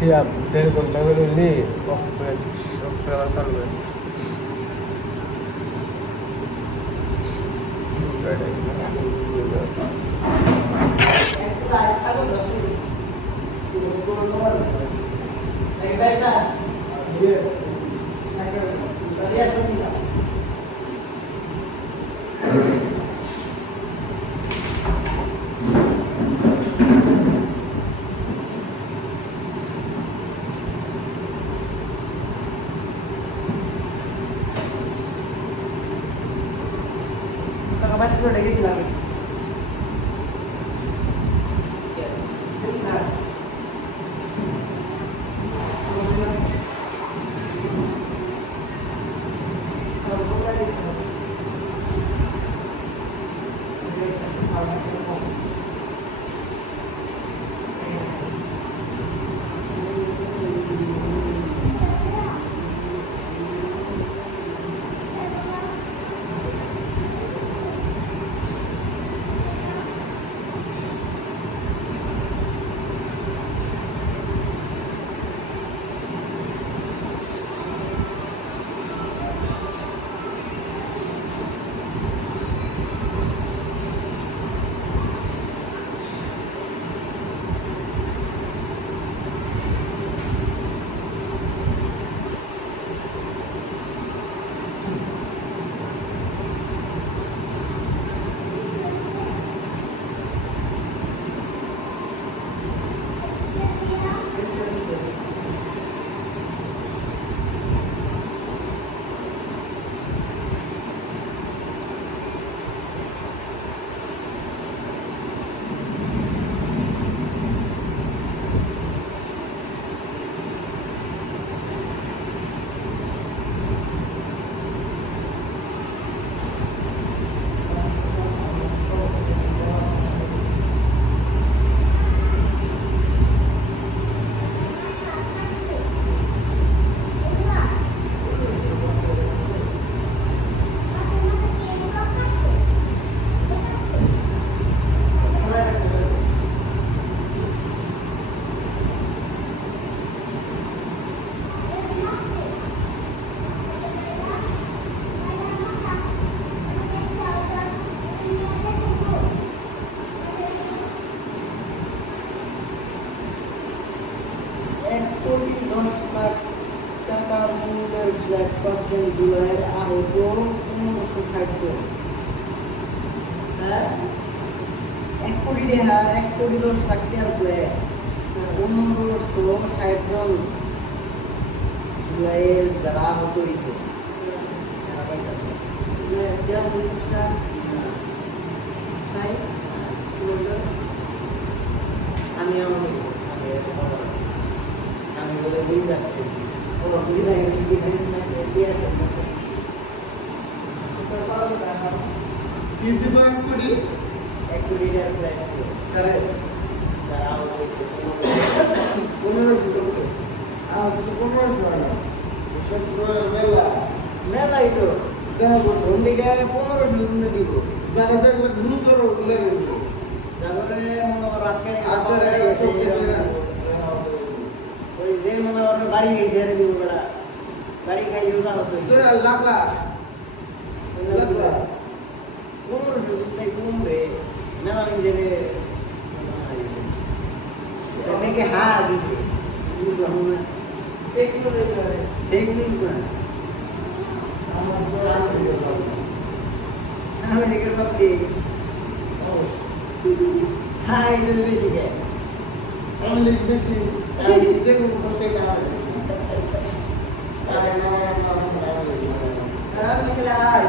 Siap, telepon dulu nih, software salve. Kapan itu udah gitu lagi? Julair Arebo 1560 এক কোটি টাকা 1 কোটি 10 লাখ টাকার ফ্ল্যাট 1560 জন জুলাইয়ের যারা আহত হয়েছে আমি বলে বুঝে যাচ্ছি কিন্তু এক কোটি তারা 1500 মেলাই তো দিকে 1500 দিব গুরুতর তারপরে ওই যে মনে হয় বাড়ি গেছে আরে দিব বড়া বাড়ি খাই দিও না হতো লাখ লাখ কোমর তাই কমবে না ইঞ্জিনে মেকে হা দিবে বুঝলো না টেকনিক না আমি দেখে ভাবছি হ্যাঁ এই যে বেশি গে আমি লিখ বেশি যে কোনো কষ্টে কাজ তাই না আমি লিখলে আয়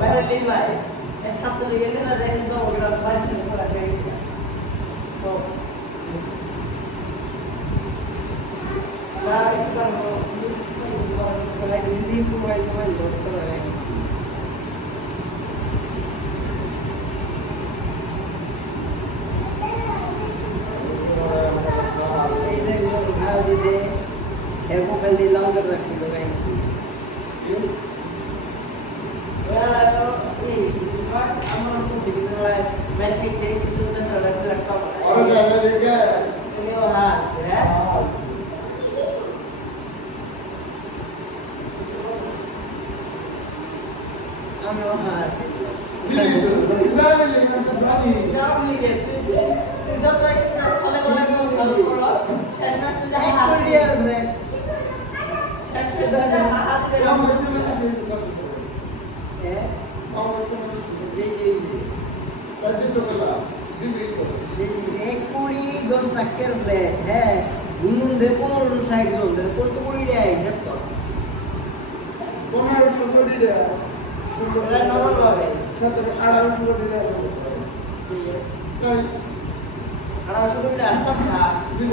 বাইরে লিখ ভাই এর ছাত্র লিখে না রেন তো ওটা বাইরে করা যায় তো না একটু করো লাইক লিখ ভাই ভাই লোড করা যায় এই যে ঘাল দিছে এর প্রোফাইল দিয়ে লাল করে রাখছিল ভাই নাকি और ज्यादा देगा আমি ওহার इधर लेकिन तो जानी हम बच्चे में शुरू करते हैं हम बच्चे में करते तो कला दिल्ली को एक पूरी 10 টাকার প্লেট হ্যাঁ গুনুন দে 1560 জন দে কত কোটি দেয় হিসাব কর 1500 কোটি দে 1800 কোটি দে তাই 1800 কোটি আসতাম না দিব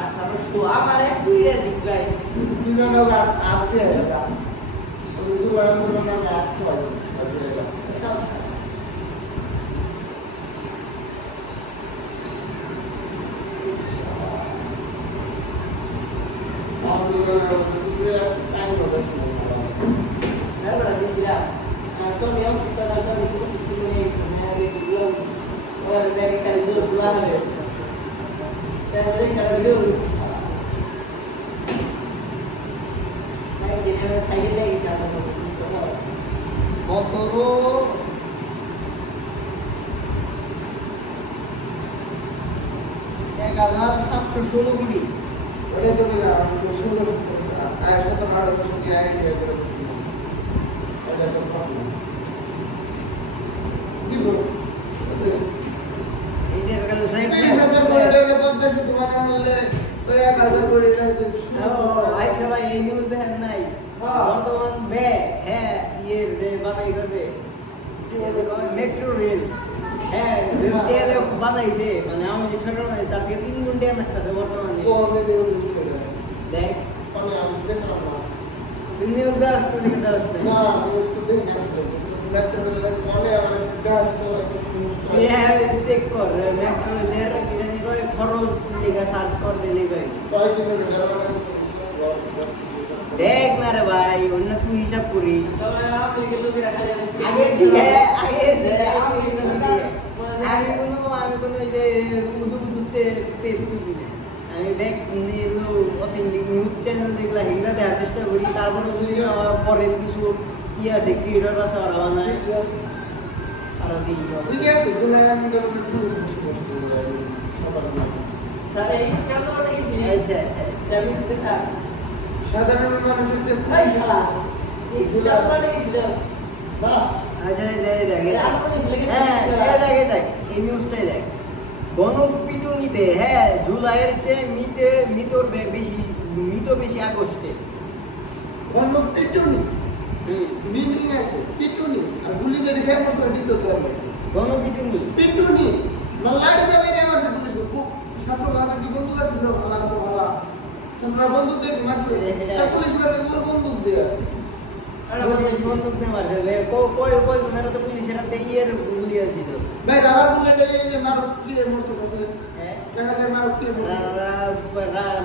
1800 আমারে কুড়ি দিগাই দিনা না আতে এটা ওই দুবার আমরা না আতে হয় এক 1716 কোটি ওটা তো না সুন্দর আয়শা ভালো সুখী আইডিয়া করে এটা তো প্রবলেম দিব ইন্ডিয়ার গেল সাইড এই সব করে পদ্মা সেতু বানালে তো 1000 কোটি টাকা ও আচ্ছা ভাই এই নিউজ দেখেন নাই বর্তমান বে হ্যাঁ ইয়ের যে বানাইছে মেট্রো রেল হ্যাঁ যে বানাইছে মানে আমি যে ছোট নাই তার থেকে 3 গুণ টাকা লাগতেছে বর্তমানে কোনে দেব লিস্ট দেখ আমি দেখলাম না তুমি নিউজ আসতে দেখে আসতে না লিস্ট দেখ না ল্যাপটপ এর কোনে আমার গাছ চেক কর মেট্রো রেলের কি জানি কই খরচ লিখা সার্চ কর দিলে কই কয় দিনের দেখ না রে ভাই অন্য তুই হিসাব করিস আগে আমি কোনো এই যে উদুতে পেজ চুকি না আমি দেখ অথেন্টিক নিউজ চ্যানেল যেগুলা সেগুলা দেখার চেষ্টা করি তারপরে যদি পরে কিছু কি আছে ক্রিয়েটর আছে ওরা বানায় আর দিই ঠিক আছে তুমি আমি তাহলে এই কেমনটা কি আচ্ছা আচ্ছা আমি সাথে সাধারণ মানুষের যে এই শালা এই সুলাটা কি ছিল না আচ্ছা এই দেখ হ্যাঁ এই দেখ এই নিউজটাই দেখ গণপিটুনিতে হ্যাঁ জুলাইয়ের চেয়ে মৃত বেশি আগস্টে কোন পিটুনি মিনিং আছে পিটুনি আর গুলি যদি খেয়ে বসে দিতে পারবে গণপিটুনি পিটুনি লাড়ি দেবে রে আমার পুলিশ ছাত্র গানা কি বন্ধু ছিল ভালো ভালো ছাত্র বন্ধু দেখে মারছে পুলিশ মারে বন্দুক দিয়ে পুলিশ বন্দুক দিয়ে মারছে কই জনের তো পুলিশের হাতে ইয়ের গুলি আছিল ভাই রাবার বুলেট এই যে মারো কি মরছে বসে হ্যাঁ দেখা যায় মারো কি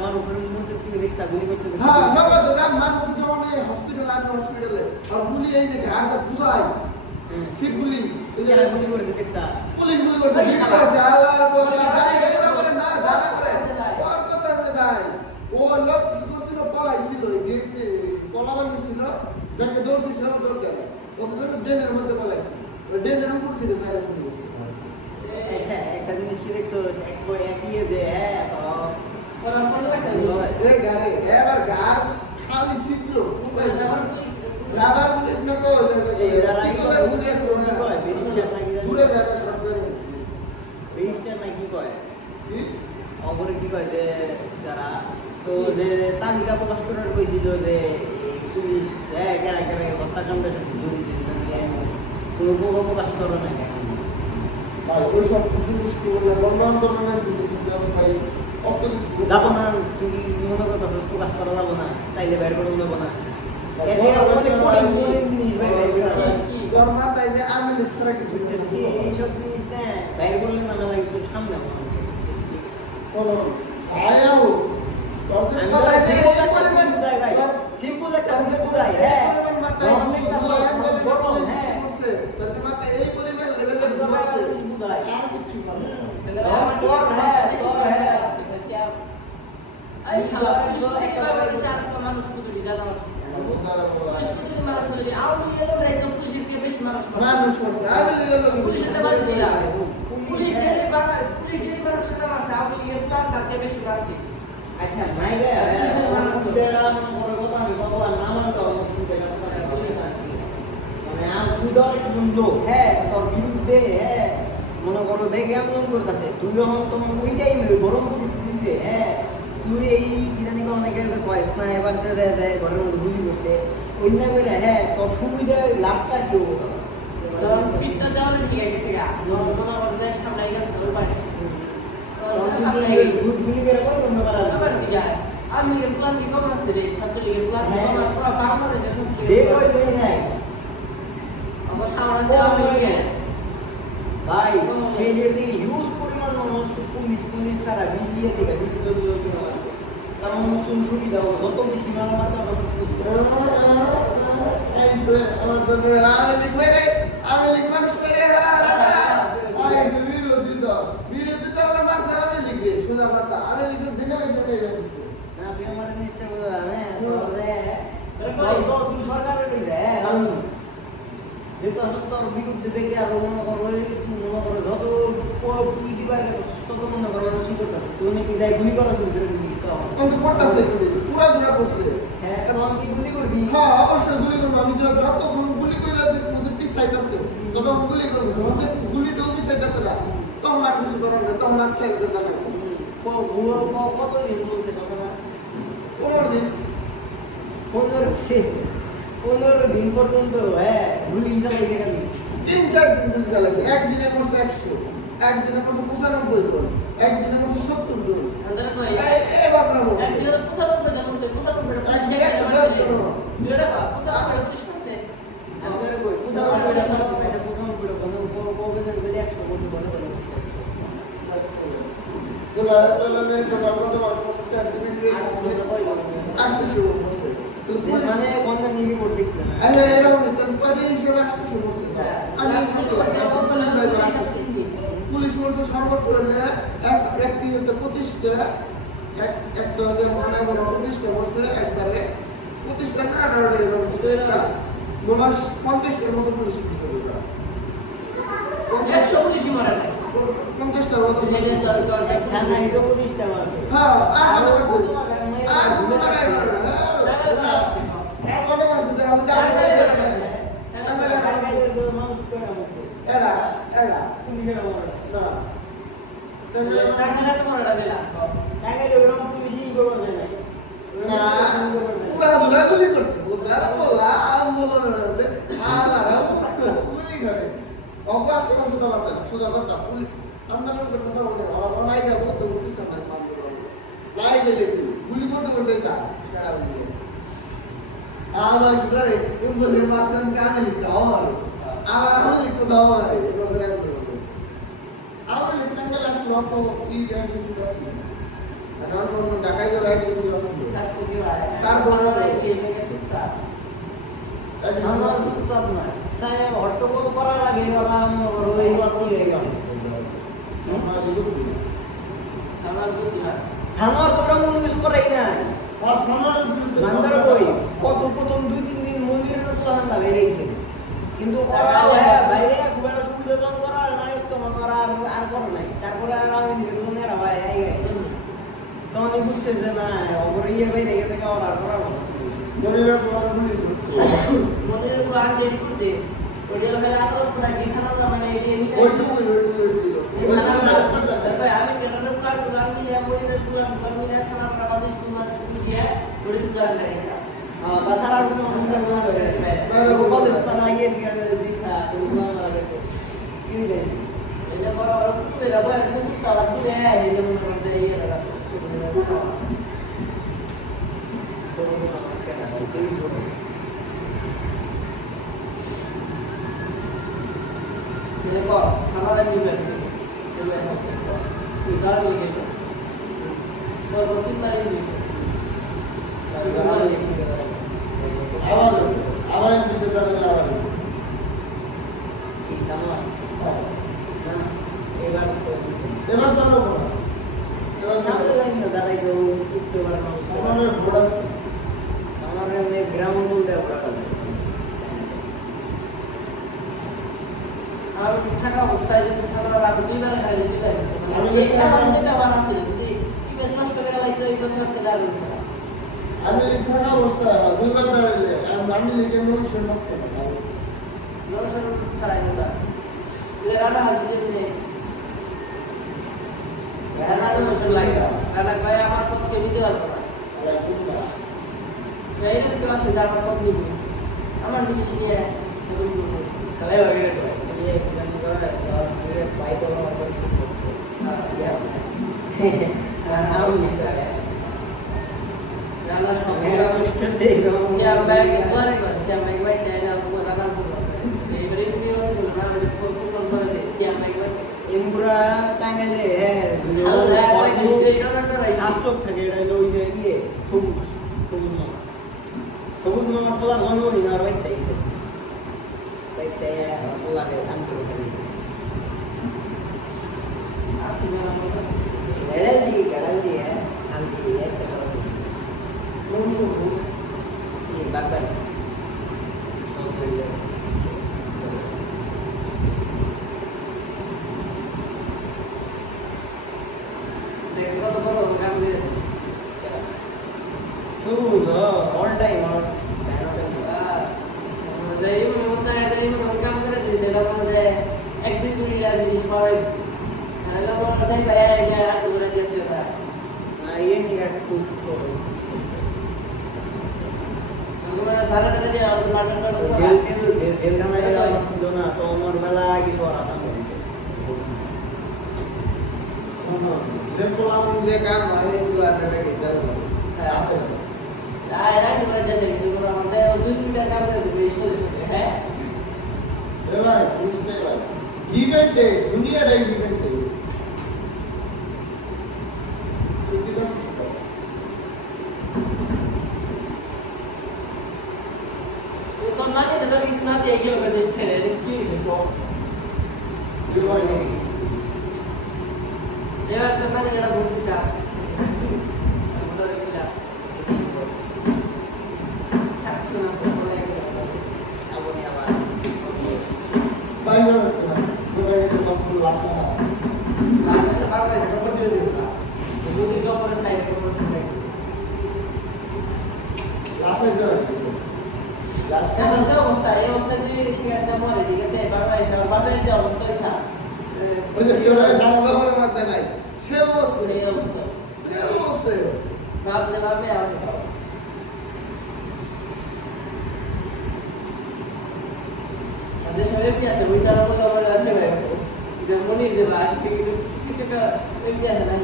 মারো মরতে তুই দেখতা গুলি করতে হ্যাঁ নগদ মারো কি জমানে হসপিটালে আর গুলি এই যে ঘাড়টা ফুসাই ঠিক গুলি যারা গুলি করেছে দেখতা পুলিশ গুলি করছে আল্লাহ বলে দাঁড়া করে না দাঁড়া করে ওর কথা আছে ভাই ও লোক কি করছিল পলাইছিল গেট পলাবান ছিল যাকে দৌড় দিছিল দৌড় দেয় ওকে তো ড্রেনের মধ্যে পলাইছিল ওই ড্রেনের উপর থেকে তারা ফোন করছে আচ্ছা একটা জিনিস কি দেখছো একই যে হ্যাঁ এই গাড়ি এবার গার খালি ছিদ্র রাবার বুলেট না তো তো যে তালিকা প্রকাশ করার কইছিল যে পুলিশ কেরা কেরা হত্যাকাণ্ডের সাথে জড়িত, কোনো প্রকাশ করো না কেন? ভাই ওইসব জিনিস কি বলে বন্ধ আন্দোলনের জিনিস ভাই যাবো না, তুই মনে কথা প্রকাশ করা যাবো না, চাইলে বের করে দেবো না। তোর মাথায় যে আমি ছাড়া কিছু এইসব জিনিস না বের করলে না মেলা কিছু সামনে সিম্পল একটা বুঝাই, হ্যাঁ এই পরিমাণ লেভেলের বুঝাই আর কিছু আচ্ছা মাইরে মানে তুই ধর একটু বন্ধু, হ্যাঁ তোর বিরুদ্ধে হ্যাঁ মনে করো বেগে আন্দোলন করতেছে, তুই যখন তখন ওই টাইমে গরম পরিস্থিতিতে হ্যাঁ তুই এই কি জানি অনেকে স্নাইপার দেয় ঘরের মধ্যে গুলি করছে ওই না করে হ্যাঁ তোর সুবিধা লাভটা কি হবো পিঠটা দেওয়ালে ঠিক আছে গা মনে করো যে সামনে গেছে ওই পাশে আমি প্ল্যান কি কম আছে রে ছাত্রলীগের প্ল্যান পুরো বাংলাদেশে যে কই দেই নাই আমার সামনে আছে আমি ভাই সেই যে ইউজ পরিমাণ মানুষ পুলিশ ছাড়া বিজিএ থেকে বিদ্যুৎ দল আছে কারণ মুসলিম সুবিধা হবে যত বেশি মারামারি আমি লিখবেন বিরোধিতা আমি লিখবে সোজা কথা আমি লিখবে জেনে না তুই আমার জিনিসটা বলা হ্যাঁ তুই সরকারের কইছে হ্যাঁ যেহেতু তোর বিরুদ্ধে দেখে আর মনে করো যত কি দিবার তত মনে করো সুযোগ আছে তুই নাকি যাই গুলি করা শুরু করে দিবি কিন্তু করতেছে পুরা গুণা করছে হ্যাঁ কারণ কি গুলি করবি হ্যাঁ অবশ্যই গুলি করবো আমি যতক্ষণ গুলি করে পিছাইতেছে তখন গুলি করবো যখন গুলি দেবো পিছাইতেছে না তখন আর কিছু করার নেই তখন আর ছেড়ে দিতে না কত দিন বলছে কথা না 15 দিন 15 দিন পর্যন্ত হ্যাঁ গুলি চালাইছে খালি 3-4 দিন গুলি চালাইছে একদিনের মধ্যে 100 একদিনের মধ্যে 95 জন একদিনের মধ্যে 70 জন আন্দার কই এই বাপরা একদিনের 95 জন করতে 95 জন দুইটা কা 95 পুলিশ করছে আন্দার কই 95 জন এটা 95 কোনো প্রবেশন করে 100 বছর বলে বলে মানে কোন নিবি পড়তেছে না আরে এরকম তো কোটি হিসেবে আসতে শুরু করছে আমি পুলিশ মোড়ে সর্বোচ্চ হলে একটি হতে 25টা একটা যে মনে বড় 25টা বসে একবারে 25টা না 18টা এরকম একটা মোবাস 50টার মতো পুলিশ করছে 100 পুলিশই মারা নাই 50টার মতো থানা ইদো 25টা মারছে হ্যাঁ আর গুলি করতে করতে আমার করে উন্নতির মাঝখানে আমি লিখতে আমার লিখতে দাও আমার লিখতে গেলে আসলে অত কি কিছু আছে এখন কোন ঢাকায় গেলে কিছু আছে তারপরে চুপচাপ আমার চুপচাপ না সাই হট্টগোল করার আগে ওরা মনে করো এই কি হয়ে গেল আমার বুদ্ধি না সামার তো ওরা মনে কিছু করাই না মান্দার কই কত প্রথম 2-3 দিন মন্দিরের প্ল্যানটা বেরিয়েছে কিন্তু ওরা বাইরে খুব একটা সুবিধাজন করার নাই তো করা আর করে নাই তারপরে আর আমি নির্বাচনে এরা ভাই আই গাই তখন বুঝতে যে না ওপরে ইয়ে বাইরে গেছে কা আর করার কথা মন্দিরের প্ল্যান যেটি করতে ওই হলো আলো পুরা গিখানোর মানে এরিয়া নিতে আমি কেন প্ল্যান মিলিয়ে মন্দিরের প্ল্যান মিলিয়ে সারা বাজে শুনলাম তাছাড়া আর কোনো অনুদান না হয় কলেজ পানা ইয়ে দিকে দিছা কোনো মারা গেছে কি দেয় এটা বড় বড় কিছু বেরা বড় শেষ চালা দিয়ে এই যেমন আমাদের ইয়ে লাগা দেখো সারা দিন বিকার হয়ে গেল তো প্রতিদিন মারি দিই আবার ভিডিওটা আবার কি জানো এবার এবার তারও বড় এবার সামনে যাই না দাঁড়াই তো উঠতে পারে না আমাদের বড় আমার এমনি গ্রাউন্ড বলতে ওরা আর কি থাকা অবস্থায় যদি সারা রাত দুইবার খাই দিলাই আমি এই ছাড়া যেটা বানাছিল যদি কি বেশ নষ্ট করে লাইতো এই কথা করতে লাগলো আমি থাকা অবস্থায় দুইবার দাঁড়াইলে আমি লিখে নোট শুনে রাখতে পারি জনসন ছাড়াই না এর রানা হাজির নেই রানা জনসন লাগা রানা কয় আমার পক্ষে নিতে পারবো না এই যে ক্লাসে যা আমার পক্ষে নিবে আমার জিনিস নিয়ে তাহলে লাগে ये জানি তো আর পাই তো আমার করতে নাম লিখতে হবে রানা সব मेरा मुश्किल है সিয়াম ব্যাগ একবারে করে সিয়াম ব্যাগ ভাই দেয় না ও রানা বলল এইবারে কি বলবো না যে ফোন করে দে সিয়াম ব্যাগ ভাই এমপুরা টাঙ্গাইলে হ্যাঁ আল্লাহ করে দিছে এটা না রাইছে আস্তক থাকে এটা হলো ওই যে ইয়ে সবুজ সবুজ মামা সবুজ মামা পোলা ঘন হই না আর বাইতে আইছে বাইতে পোলা রে কাম করে দিছে আসি না গালালি হ্যাঁ আন্টি একটা কোন সবুজ ये बात দেখো তো বড় কাম দিয়ে सबूज ऑल टाइम और যাই মনে হয় যাই মনে কাম করে দিতে লাগলো যে একদিন দুই রাত জিনিস পাওয়া গেছে হ্যালো বড় সাই পায় এটা করে দিয়েছে ওটা ये नहीं का कुछ तो আমরা সারা দিন যে আমাদের মাটন जेल का मैं ছিল না তো আমার মেলা কিছু আর আটা মরিছে যে পোলাম দিয়ে কাম হয় এগুলো আর নাকি দাও হ্যাঁ রাইট করে দিয়েছে কিছু করে আমাদের দুই মিনিট কাম করে দিবে হ্যাঁ এ ভাই বুঝতে ভাই ইভেন্ট ডে দুনিয়াটাই ইভেন্ট ডে তো না যে তো কিছু না দিয়ে গেল করে দিচ্ছে রে কি দেখো এবার তো মানে এটা বলতে যা আমরা দেখছিলা থাকতো না তো বলে আপনি আবার ভাই যাবে না মোবাইলে তো কম লাসা না বাবা এসে করতে দিও না বুঝি তো পরে সাইড করতে হবে লাসা যাবে লাসা এখন যে অবস্থা এই অবস্থা যদি শিকারটা মরে ঠিক আছে বাবা এসে বাবা এই যে অবস্থা হইছে ওই যে কেউ জানা দাবার মারতে নাই সে অবস্থা এই অবস্থা সে অবস্থা ভাবতে ভাববে আমি খাবো আমাদের সবাই কি আছে ওই তার মধ্যে আমার আছে ভাই যে মনে যে ভাই কিছু কিছু ওই কি আছে না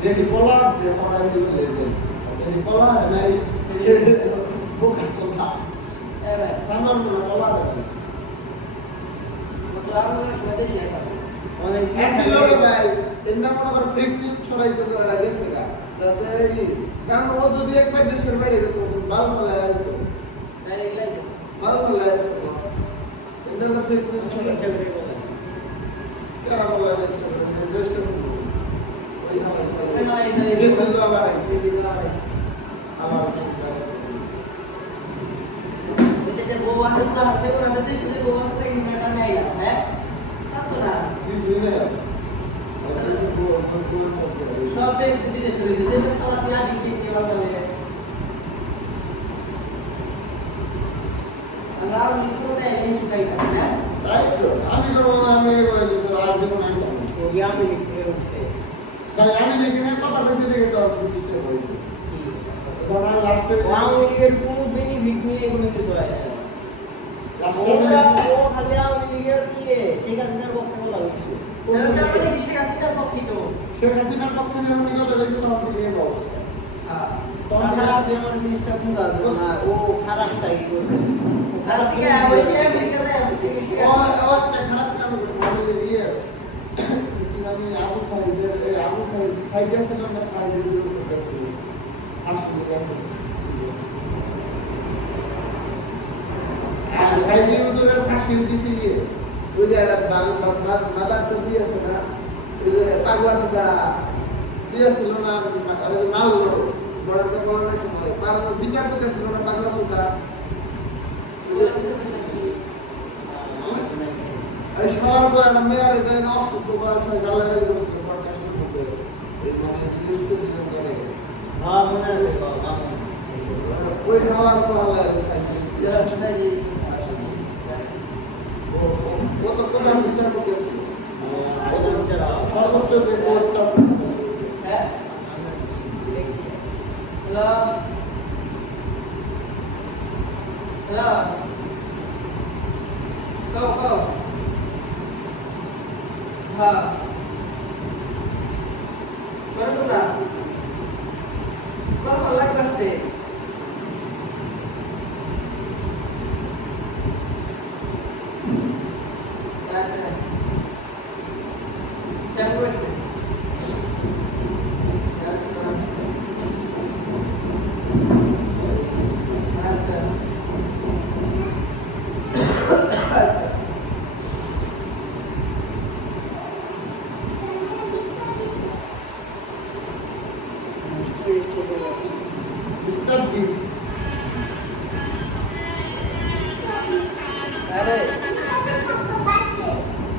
যে নিকোলা যে পড়া দিলে যে নিকোলা নাই বুকাস কথা এবার সামান নিকোলা নাকি তো আমি সময় দেশ নাই পাবো অনেক আসলে রে ভাই এন্না মনে করে ফেক নিউজ ছড়াইতে তো আর গেছে গা তাতে কারণ ও যদি একবার দেশের বাইরে যেত ভালো ভালো লাগতো ডাইরেক্ট লাইক ভালো ভালো লাগতো এন্না ফেক নিউজ ছোট ছড়াইতে ছেলে বলে কারা বলে যাচ্ছে দেশটা ওই না না এখানে দেশের লোক আবার আইছে সেই দিন আবার আমার দেশের বউ আছে তো আছে কোন দেশের বউ আছে তাই মেটা নাই হ্যাঁ তো না কিছুই না সব দেশ রয়েছে দেশ খালা তিয়া দিকে কি বলা লাগে আমরা আর নিকো তাই এই শুকাই না তাই তো আমি তো আমি আর জীবন আইতাম वो यहाँ भी लिखते हैं उनसे ভাই আমি লিখে কথা বলছি দেখে তো মিস্টেক হয়েছে ধরা লাস্টে আওয়ামী লীগের কোনো বেনিফিট নিয়ে কোনো কিছু হয় না লাস্টে ও খালি আওয়ামী লীগের দিয়ে শেখ হাসিনার পক্ষে বলা হয়েছিল শেখ হাসিনার পক্ষে তো শেখ হাসিনার পক্ষে যখন কথা বলছি তখন থেকে এই অবস্থা তাছাড়া আমার জিনিসটা বোঝা যায় না ও খারাপটা কি করছে তার থেকে ওই যে আমেরিকাতে আছে শেখ হাসিনা খারাপ কাম মানে ইয়ে আমি আবু সাইদের সাইদের থেকে আমরা কাজের বিরুদ্ধে করতেছি আসলে আর সাইদের বিরুদ্ধে ফাঁসি দিছি ওই যে একটা মাদার চলি আছে না ওই যে পাগলা সুদা দিয়েছিল না মারলো বড় বড় সময় বিচার করতেছিল না পাগলা সুদা এই সবার পর একটা মেয়ারে দেয় না অসুস্থ বয়স হয় গালাগালি করছিল পডকাস্টের মধ্যে এই মানে জিজ্ঞেস করে দিলাম করে হ্যাঁ মনে আছে ওই খাওয়ার পর ও তো প্রধান বিচার করতেছে সর্বোচ্চ যে কোর্টটা হ্যাঁ হ্যালো হ্যালো go হ্যাঁ বড়রা কত লাগবে আসতে আচ্ছা সেভেন Start this. আরে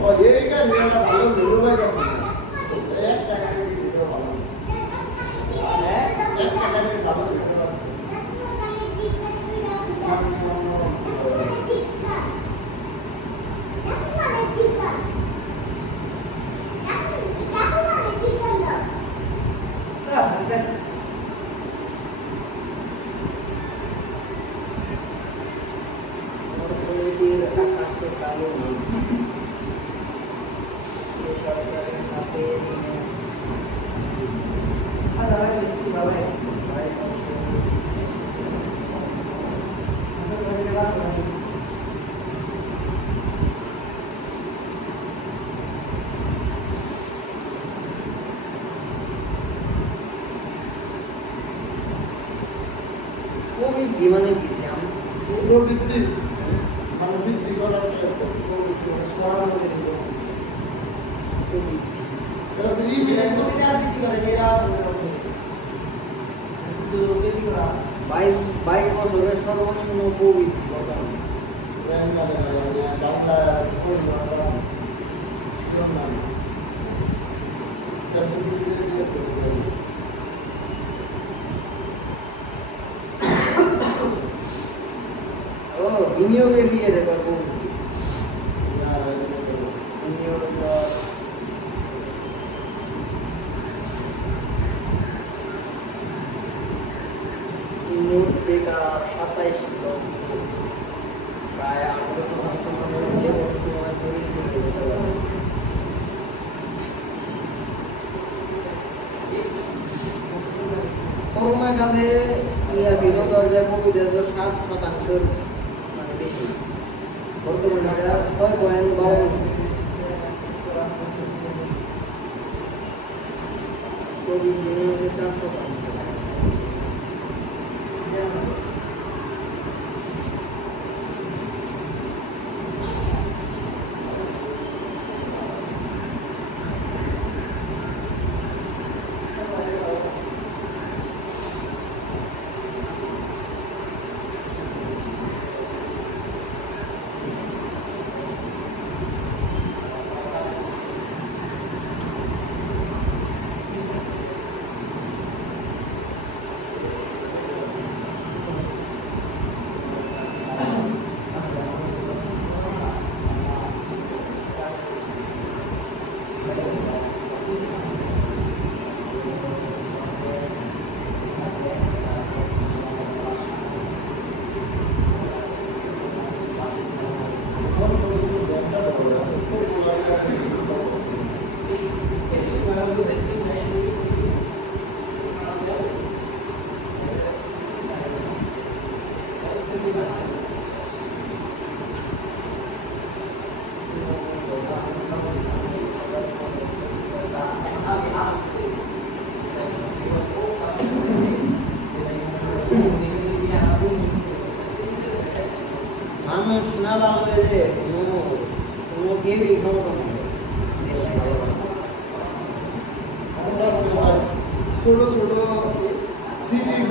ও এই কা নিয়াটা ভালো ভিডিও বাই আছে 1 টাকা করে ভিডিও ভালো হ্যাঁ 1 টাকা করে ভালো ভিডিও আকাশের কালো সরকারের হাতে প্রবৃদ্ধি মানে কি প্রবৃত্তি মানে বৃদ্ধি করার সহানুভূতি এটা সেই মিলে বাইশ বছরের সর্বনিম্ন প্রবৃদ্ধি বিনিয়োগের দিয়ে রেকর্ড প্রবৃদ্ধি বিনিয়োগ মোট বেকার 27 লক্ষ প্রায় 18% মানুষ যে সময় দরিদ্র হয়ে যেতে পারে করোনা কালে ইয়া ছিল দরজায় প্রকৃতির 7% মানে বেশি বর্তমানে এটা 6.52 প্রবৃদ্ধি নেমেছে 4%। মানুষ না ভালো হলে কোনো কেউই ক্ষমতা নেই। ছোট ছোট সিটির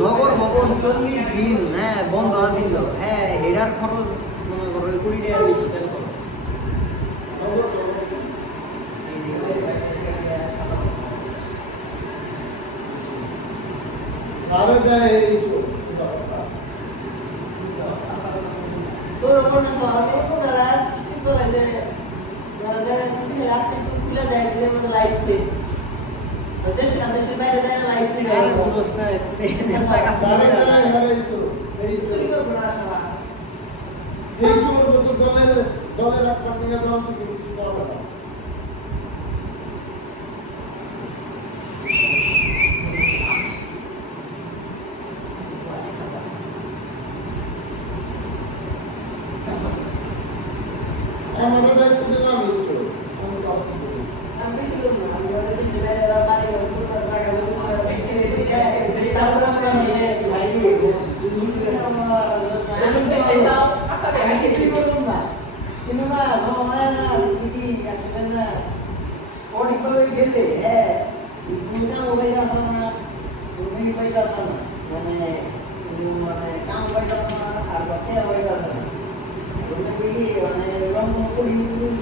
নগর ভবন 40 দিন বন্ধ আছিল, হেডার খরচ মনে করো 20 টাকার বেশি তেল খরচ। আরো যায় তোর ওপর না সবাই কোনরা সিস্টেম চলে যায় যারা শুধু রাত খুলে দেয় দিলে মতো লাইভ স্ট্রিম দেশের বাইরে দেয় না লাইভ স্ট্রিম আরে দোস্ত না এই চুরি করবো না সবাই এই চোর মতো দলের আপনার নিয়ে দল থেকে কিছু করা না। আমাদের দায়িত্ব দিলে আমি চোর আমি শুরু করব আমি ওদের দেশের বাইরে বাড়ি করব টাকা দেব তারপর আমরা মানে ভাই আমি কিছুই করবো না, কিন্তু না যদি আসলে না অনেকভাবে গেলে দুটা মোবাইল আসা না, তুমি পাইতে আসা না, মানে কাম পাইতে আসা না, আর বাকি পাইতে আসা না, তুমি বলি মানে রঙ করি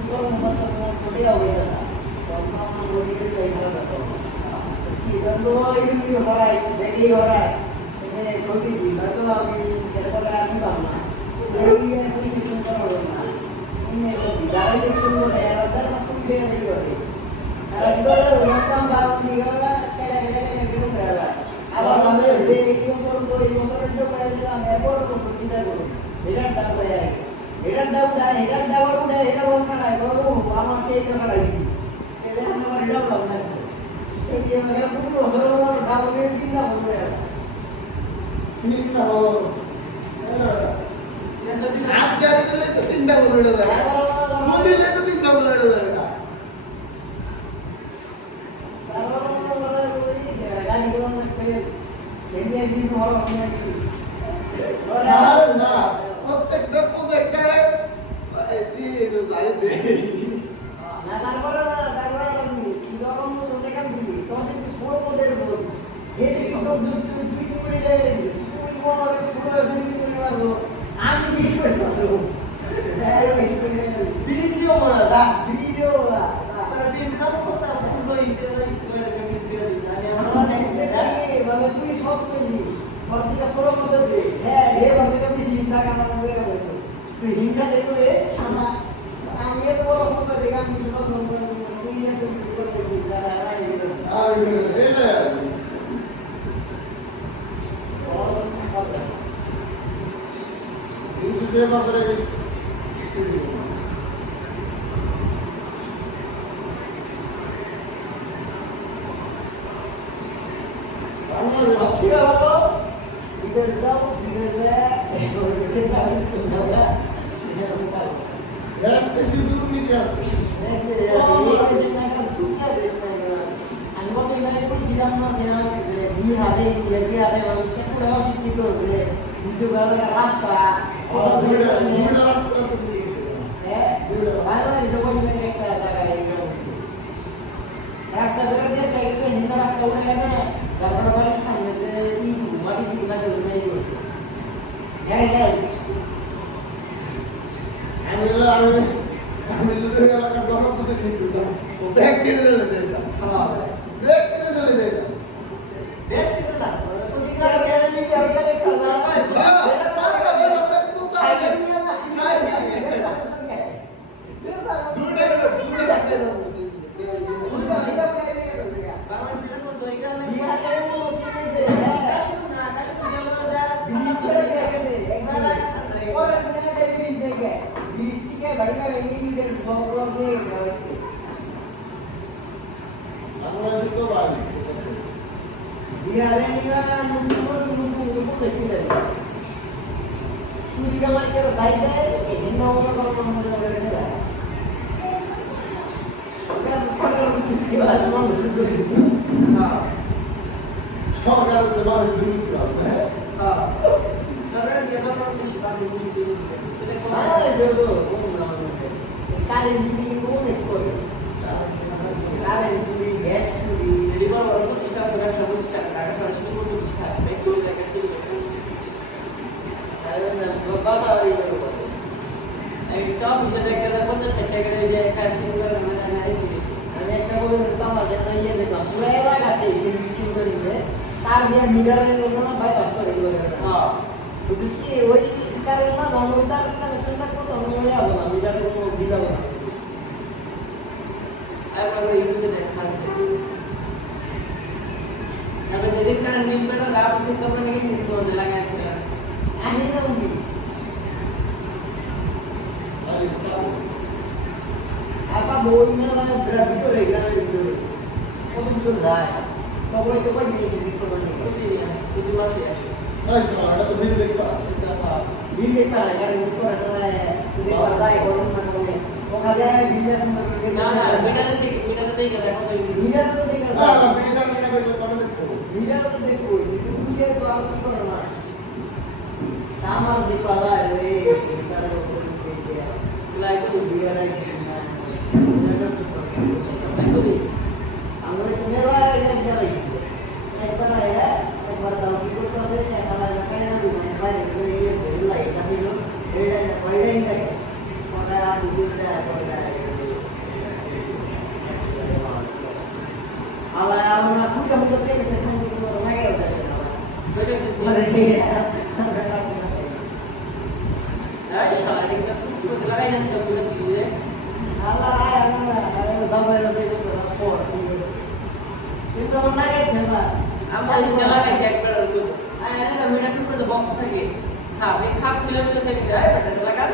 কর্ম করতে সময় ছোটিয়া হয়ে আসা, তখন আমার বলি এই খারাপ সিদ্ধান্ত এই হরাই দেখি হরাই ক্ষতি দিই হয়তো আমি এরপরে আর দিতাম না, এই ইলেকশন করা হলো না, যারা ইলেকশন করে তার মাসুল খেয়ে নেই করে আবার আমি এই বছর তো এই বছরের জন্য পেয়েছিলাম, এরপর বছর চিন্তা করুন এটার দাম পেয়ে আগে এটার দাম দেয়, এটার দেওয়ার পরে এটা দরকার নাই আমার কে টাকা লাগছে এটা আমার এটাও দাম লাগবে প্রতি বছর দাম চিন্তা করবে ঠিক না হলো আজ জানি দিলে তো চিন্তা করবে না মোদিলে তো চিন্তা করবে না না প্রত্যেকটা প্রজেক্টে এটা জানি দে না তারপরে যখন টাকা দিলি তখন একটু ছোট পদের উপর এটি কিন্তু 2 মিনিটে আমি 20 মিনিট পারবো ভিডিও বড় দা ভিডিও না তারা ভিডিও করতে হবে পুরো ইসের মিস করে দিই আমি মানে তুই সব করলি ভর্তিকা ছোট পদের দে ভর্তিকা বেশি টাকা আমার হয়ে গেল তুই হিংসা দেখবে আমি এত বড় ফোনটা দেখে আমি কিছু পছন্দ করি তুই এত কিছু করে দেখবি এটা ইনসুতে মাসরে ঠিক আছে বিদেশ যাও বিদেশে একটা শুধু নিতে আসবে বিহারে মানুষের পুরো শিক্ষিত হচ্ছে রাস্তা একটা জায়গায় রাস্তা ধরে দিয়ে হিন্দু রাস্তা উঠে গেছে তারপরে বাড়ির সামনে মাটি দিকে থাকে আমি যদি এলাকার জনক করতে দিতাম ও ব্যাগ কেটে দিলে দিতাম ব্যাগ কেটে দিলে দিতাম দেখতে না প্রতিক্রিয়া बिहार सुविधा मानकर भाई गए हिंदू होगा करो मुझे लगे नहीं रहा সরকারের দেওয়া দুর্নীতি হ্যাঁ তারপরে যে তো সব বেশি পাবে কিন্তু সেটা কোন যেহেতু কারেন্ট চুরি কিন্তু অনেক করে কারেন্ট চুরি গ্যাস চুরি রিভার বড় প্রতিষ্ঠা করে ব্যবসা প্রতিষ্ঠা টাকা সরাসরি কোনো প্রতিষ্ঠা ব্যক্তি জায়গা চুরি কথা বাড়ি করে একটা অফিসে দেখা যায় 50-60 টাকা যে কাজ শুরু করে আমরা আইসি আমি একটা বলে দিতাম যে আমরা ইয়ে দেখলাম পুরো এলাকাতে সিস্টেম করে দিলে তার দিয়ে মিটারের মতো না বাইপাস করে দিল হ্যাঁ বুঝছিস কি ওই কারেন্ট না নর্মালি তার কানেকশনটা কত আমি হয়ে যাবো না মিটারে কোনো বিল হবে না আর আমরা ইউটিউবে দেখতে আমি যেদিন কারণ মিল পেটা লাভ সে কোম্পানি কে হিট করে লাগায় একটা আমি না উনি আপা বই মেলা সেটা ভিতরে গ্রামের ভিতরে কত কিছু যায় তখন তো কই নিয়ে এসে করবো না কিছু মাসে আছে এটা তো বিল দেখবা বিল দেখতে পারে কারণ ভিতরে একটা দেখতে যায় গরম না করে ওখানে বিল সুন্দর করে না না মিটারে থেকে দেখো তো মিটার তো দেখে না বিলটা কিনা করে কোন দেখো মিটার তো দেখো তুমি যে তো আর কি করো না সামাল দিতে পারে রে তার উপর থেকে লাইক তো বিয়ার আছে আমরা মেলা একবার একবার দাও কি করতে হবে একালা কেন দিই বাইরে গিয়ে এই ভুল লাইটা ছিল এইটা কয়টাই থাকে ওটা বুঝতে কয়টা আলা আমরা পূজা পূজা থেকে সেখানে কোনো লাগে ওটা মানে এই শারীরিক কাজ করতে লাগাই না তো বুঝে আল্লাহ আল্লাহ দাবাই দাবাই করতে পড় কিন্তু আমার লাগে না আমরা জেলা থেকে একবার আসো আর একটা মিটার করে বক্স থাকে খাবে খাপ কিলোমিটার থেকে যায় এটা লাগান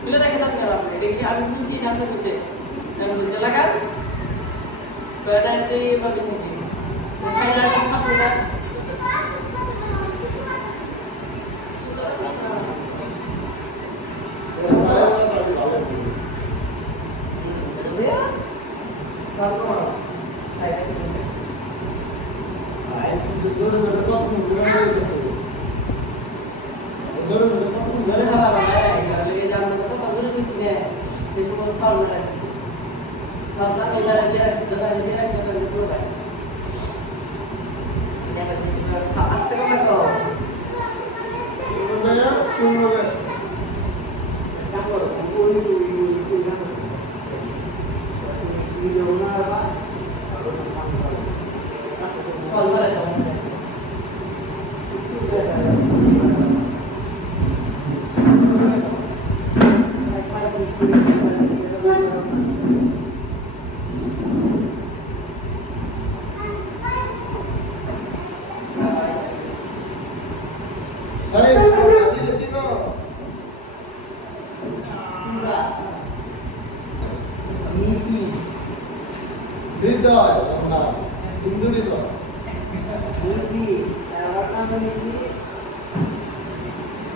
খুলে রেখে দাও কেন আপনি দেখি আমি খুশি জানতে খুঁজে আমি লাগান বেড়াইতে পারবে নাকি সাইডার খাপ না হৃদয় আমরা হিন্দু হৃদয়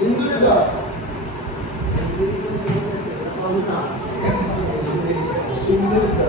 হিন্দু হৃদয় হিন্দু হৃদয়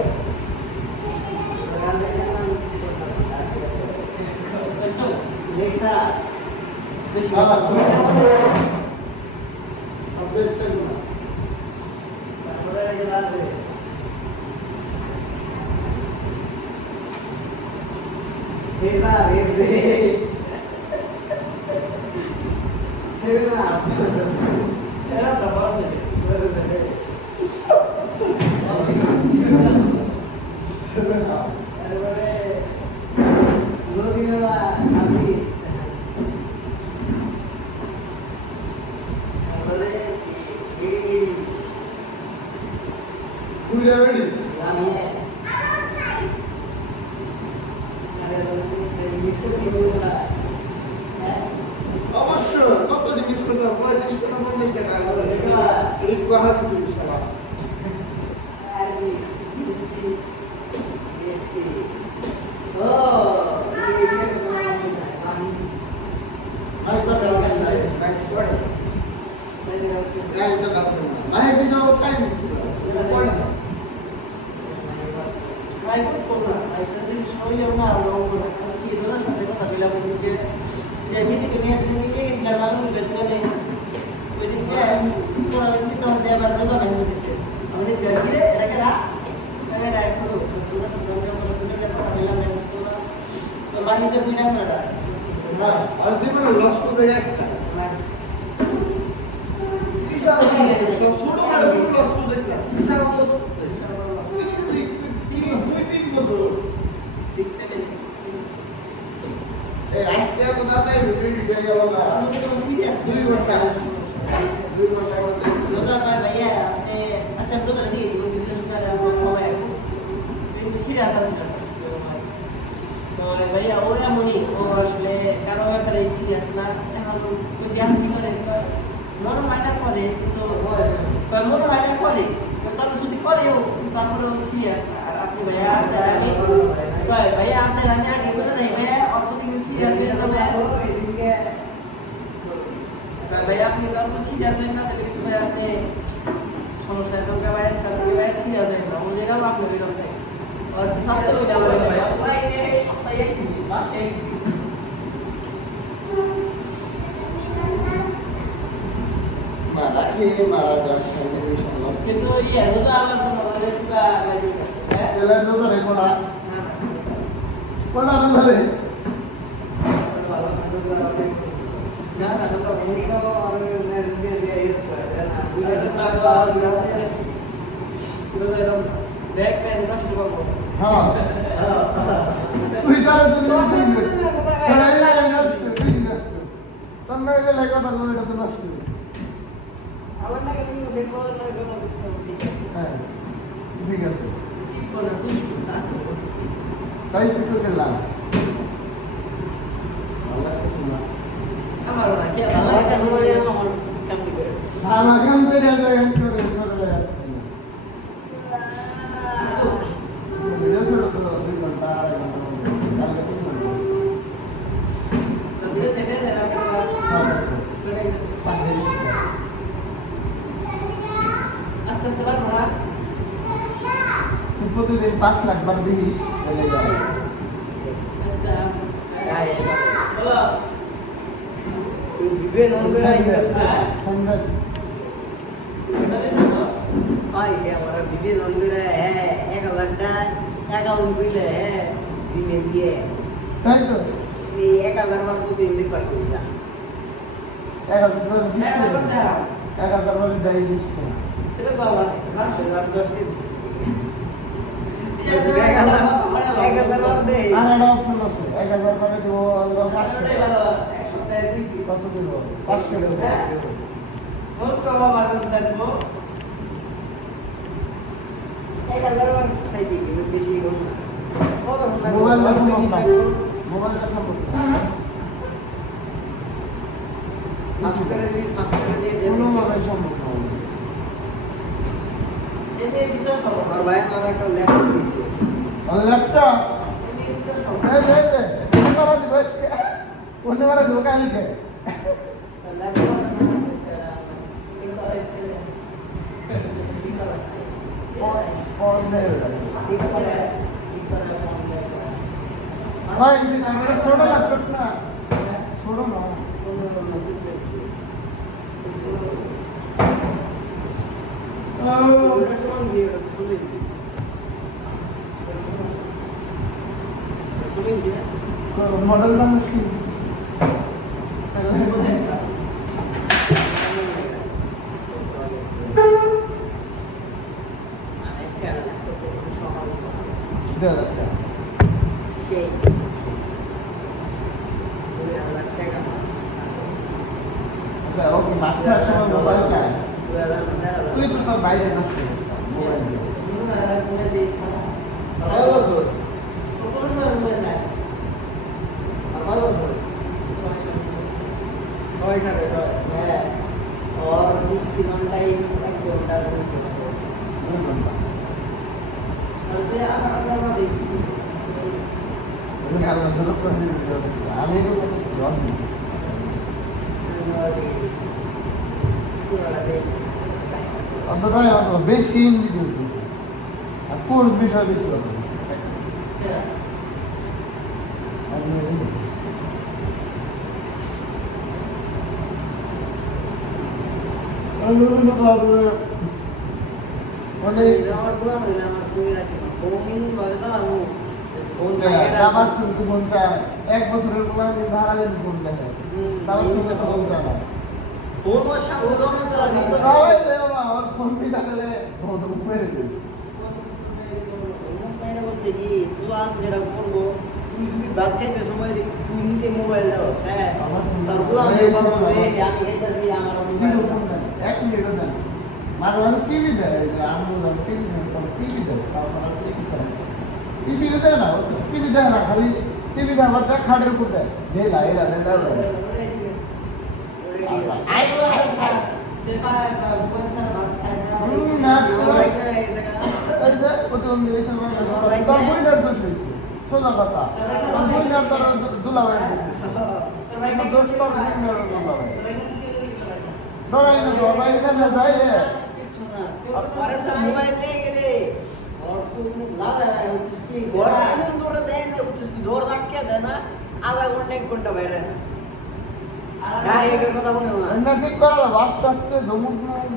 অবশ্যই কত জিনিস করতে 50 টাকা 50 টাকা রিক করা কি বিষয় jadi dunia ini dalam betul ni. Within dia, kita dia baru tu main tu. Kami ni jadi ada kena, saya dah explore. Kita sebenarnya kita jadi kami main sekolah. Kemarin itu punya mana? হ্যাঁ আর জীবনে loss করে একটা বিশাল ছোট বড় loss করে একটা বিশাল loss তিন বছর এই আজকে তো দাদা ভিডিও দিয়ে গেল না সিরিয়াস 2 ঘন্টা Sudah saya bayar. Macam tu tadi di video sudah ada mobile. Ini serius asal. তো ভাইয়া ওরা মনি ও আসলে কারো ব্যাপারে সিরিয়াস না এখন কিছু আমি করে মনে মাইটা করে কিন্তু মনে মাইটা করে তারপর যদি করেও তারপরে সিরিয়াস আর আপনি ভাইয়া আগে ভাইয়া আপনার আমি আগে বলে নাই ভাইয়া অল্প থেকে সিরিয়াস হয়ে যাবে ভাইয়া আপনি অল্প সিরিয়াস হয়ে না তাহলে কিন্তু ভাইয়া আপনি সমস্যা দরকার ভাইয়া তারপরে ভাইয়া সিরিয়াস হয়ে না ও যেরকম আপনি বেরোন থাকে আর স্বাস্থ্য হয়ে যাবে ভাইয়া মারা খেয়ে মারা যাচ্ছে কিন্তু ইয়ে রোজা আবার আমাদের পুরা লাগে হ্যাঁ তেলে তো রে কোনা কোনা ধরে না না তো ini kok orang dia dia itu পুরা এরকম ব্যাক পেন নষ্ট করবো হ্যাঁ তুই তার জন্য খেলাই লাগে নষ্ট তোর না যে লেখা না এটা তো নষ্ট Allah nak kata ni sebab nak kata হ্যাঁ ঠিক আছে কি করে সুস্থ থাকবো তাই কিছু গেলাম আল্লাহ কিছু না আমার না কি ভালো লাগে সময় আমার কাম করে আমার কাম করে যায় করে ভিডিও শুরু করলো 2 ঘন্টা কালকে 3 ঘন্টা তো ভিডিও থেকে যারা আস্তে আস্তে বার করা প্রতিদিন 5 লাখ বার দিস চলে যাবে হ্যালো Bibe nonggera investa. ঠান্ডা Ay, saya orang bibe nonggera hai, 1000 টা account কইলে হ্যাঁ জিমেল দিয়ে তাই তো এই 1000 বার প্রতিদিন দেখবার কইলা 1000 বার দেয় দিস এটা বাবা 1010 দিন সিয়া 1000 বার দে আর একটা অপশন আছে 1000 বারে দেবো 500 কত দিব 500 দেবো ওর কবা বারণ দেখবো 1000 বার চাইবি বেশি কম না কত মোবাইল সম্ভব না মোবাইলটা সম্ভব না করে দিয়ে কোনো মোবাইল সম্ভব না এনে দিছো সব আর ভাই আমার একটা ল্যাপটপ দিছে আর ল্যাপটপ এনে দিছো সব এই মারা দিব আজকে কোনে মারা দিব কালকে ল্যাপটপ ভাই আমরা ছোট ল্যাপটপ না ছোট না মডেল নাম কি ওকে মাথার সময় মোবাইল চাই তুই তো তোর বাইরে আসছিস মোবাইল দিয়ে और 20 घंटा 1 घंटा আমি অন্তত বেশি ভিডিও দিয়েছে আর কোন বিষয় বেশি কথা মানে আমার বুঝা হইলে আমার ফোনে রাখি না ফোন ভাবে চালাবো ফোন আমার চুলকে ফোন চায় 1 বছরের পুরানো ধারা দিন ফোন দেখে তাও চুলকে ফোন চায় না ফোন ওর সামনে ধরে চালাবি তো তাই দেওয়া আর ফোন দিতে গেলে ফোন উপরে দিই মেরে বলতে কি তুই আজ যেটা করবো তুই যদি বাদ খাইতে সময় দেখি তুই নিজে মোবাইল দাও হ্যাঁ তারপর আমি বলবো আমি খাইতেছি আমার মোবাইল এক মিনিটও দেন মাঝে মাঝে টিভি দেয় যে আমি টিভি দেয় টিভি দেয় তারপর টিভি দেয় না টিভি দেয় না খালি টিভি দেয় আমার দেয় খাটের উপর দেয় ঢেলা এরা ঢেলা সোজা কথা দুলা দোষ ডরাই না ডরাই কাছে যাই রে কিছু না পরে তো মোবাইল দিয়ে গেলে और सुन लाला है उसकी घर में दूर दे ना उसकी door আটকে দেয় না আধা ঘন্টা 1 ঘন্টা বাইরে গায়ে এর কথা মনে হয় না ঠিক করা আস্তে আস্তে ধমক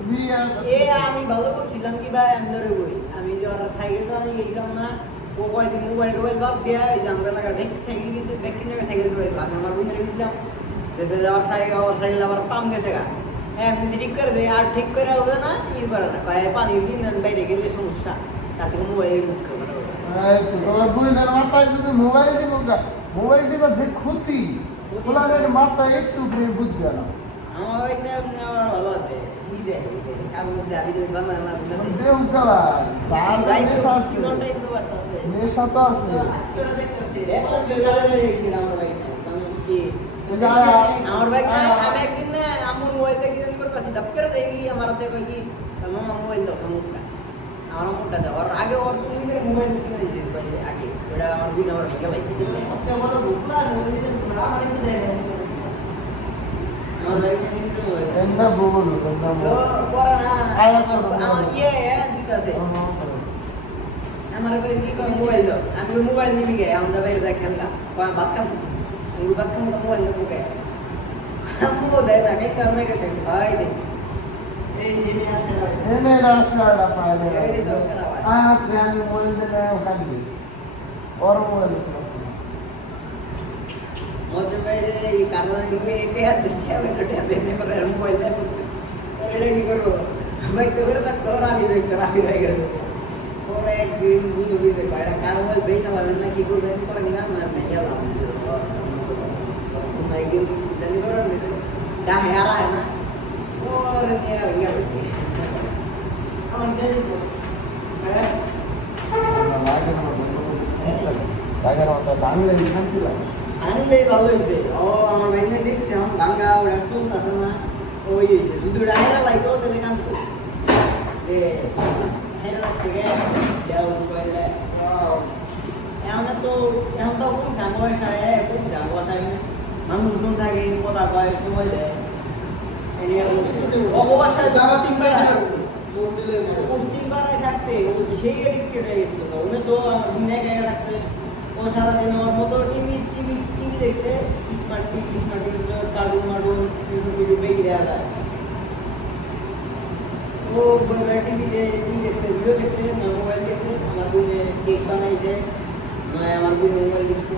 দিয়ে এ আমি ভালো করছিলাম কি ভাই আন্দরে কই আমি যে আর সাইকেল চালিয়ে গেছিলাম না ও কয়দিন মোবাইল বাদ দেয়া এই জামরা লাগা দেখ সাইকেল কিনছে ব্যাকটি না সাইকেল চালাই আমি আমার বন্ধুরে গেছিলাম যেতে যাওয়ার সাইকেল আবার পাম গেছে গা হ্যাঁ মুজি ঠিক করে দে আর ঠিক করে হবে না ই করে না কয় পানি দিন বাইরে গেলে সমস্যা তাতে মোবাইল মুখ করে এই তো তোমার বুইনের মাথায় যদি মোবাইল দিব মোবাইল দিবা যে ক্ষতি ওলানের মাথায় একটু বুঝবে না আমার ভাই না ভালো আছে ই দেখে আমি দাবি দিই বানা না দেউ কালা তার যাই তো নেশা স্কিন টাইপ ব্যাপারটা আছে নেশা তো আছে আজকেটা দেখতেছি এখন জেনারেলে রেখে আমার ভাই কারণ কি আমার ভাই আমি একদিন না আমার মোবাইল থেকে কি করতেছি দাপ করে দেখি আমার হাতে কই কি আমার মোবাইল দাও মুখটা আমার মুখটা দাও আর আগে ওর নিজের মোবাইল কিনে দিয়েছে ভাই আগে ওটা আমার দিন আমার ভেঙে লাইছে সবচেয়ে বড় বুকলা মোবাইল আমার কাছে দেয় আমার ভাই কিনে দিতে মোবাইল এন্ডা বগল এন্ডা তো পড়া না আমার ইয়ে দিতাছে আমার ভাই কি মোবাইল দাও আমি মোবাইল নিবি গে আমরা বাইরে যাই খেললা বাদ কাম আমি বাদ কাম তো মোবাইল দেবো গে আমও দেয় না কই কারণে গেছে ভাই দে এই যে এনে রাস্তাটা ফাইলে এই 10 টাকা ভাই আমি মোবাইল দিলে ওখানে দিই ওর মোবাইল মধ্যে ভাই যে এই কারণে নিবে এটা দেখতে হবে তো এটা দেনে করে মোবাইল দেয় এটা কি করব ভাই তো করে থাকতো আমি দেখতে রাখি রয়ে গেছে পরে একদিন বুঝে বুঝে কয়টা কারণ ওই বেশ চালাবেন না কি করবেন পরে না না গেলাম ভাই কিন্তু জানি করেন ডা হেরা না ওরে নিয়ে গেল আমার গেলি তো হ্যাঁ লাগে না বাংলা শান্তি লাগে আনলে ভালো হয়েছে ও আমার ভাইনে দেখছে আমার ভাঙ্গা ওরা চলতেছে না ওই হয়েছে শুধু হেরা লাগতো তাহলে কাজ করে হেরা লাগছে গে যাও মোবাইলে এখন তো কোন সাঙ্গ হয় কোন সাঙ্গ হয় মানুষজন থাকে কথা কয় সময় দেয় অববাসায় যাওয়া পশ্চিম পাড়ায় থাকতে সেই এডিক্টেড হয়ে গেছিল উনি তো দিনে গায়ে রাখছে ও সারাদিন ওর মতো টিভি দেখছে স্মার্ট টিভি কার্টুন মার্টুন ভিডিও বেরিয়ে দেওয়া যায় ও টিভিতে দেখছে ভিডিও দেখছে না মোবাইল দেখছে আমার বোনে কেক বানাইছে নয় আমার বোনে মোবাইল দেখছে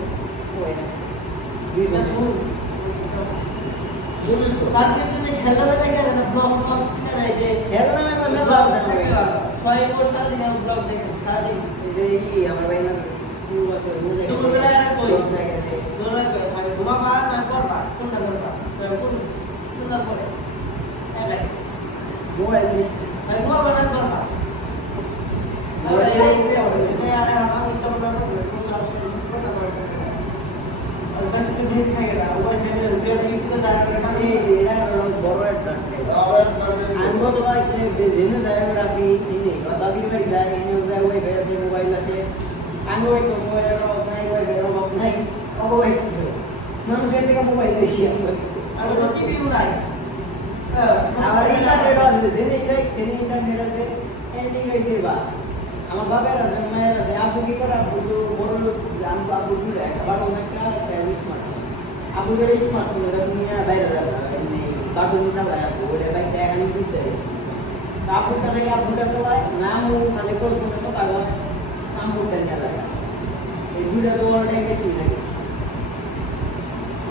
খেলামেলা গেলে না ব্লগ কিনে দেয় যে খেলামেলা মেলা ছয় বছর সারাদিন আমি ব্লগ দেখেন সারাদিন আমার ভাই না মোবাইল বড় একটা আমি বলতে পারি জেনে যায় আপনি দাদির বাড়ি যায় এনে যায় ওই বেড়াতে মোবাইল আছে আমি ওই তো মোবাইলের অভাব নাই ওই বেড়ার অভাব নাই অভাব মানুষের থেকে মোবাইল বেশি আমি তো টিভিও নাই আবার ইন্টারনেট আছে জেনে যাই জেনে ইন্টারনেট আছে এন্ডিং হয়েছে বা আমার বাবার আছে মায়ের আছে আপু কি করে আপু তো বড় লোক জানবো আপু কি একটা বাটন একটা স্মার্ট আপুদের স্মার্টফোন এটা দুনিয়া বাইরে যাবে বাটন চালায় আপু ওটা বাইক এখানে দুইটা এসে আপুটা লাগে আপুটা চালায় নামও মানে কল্পনা তো পাগল আমুটা নিয়ে যায় এই দুইটা তো অল টাইম একই থাকে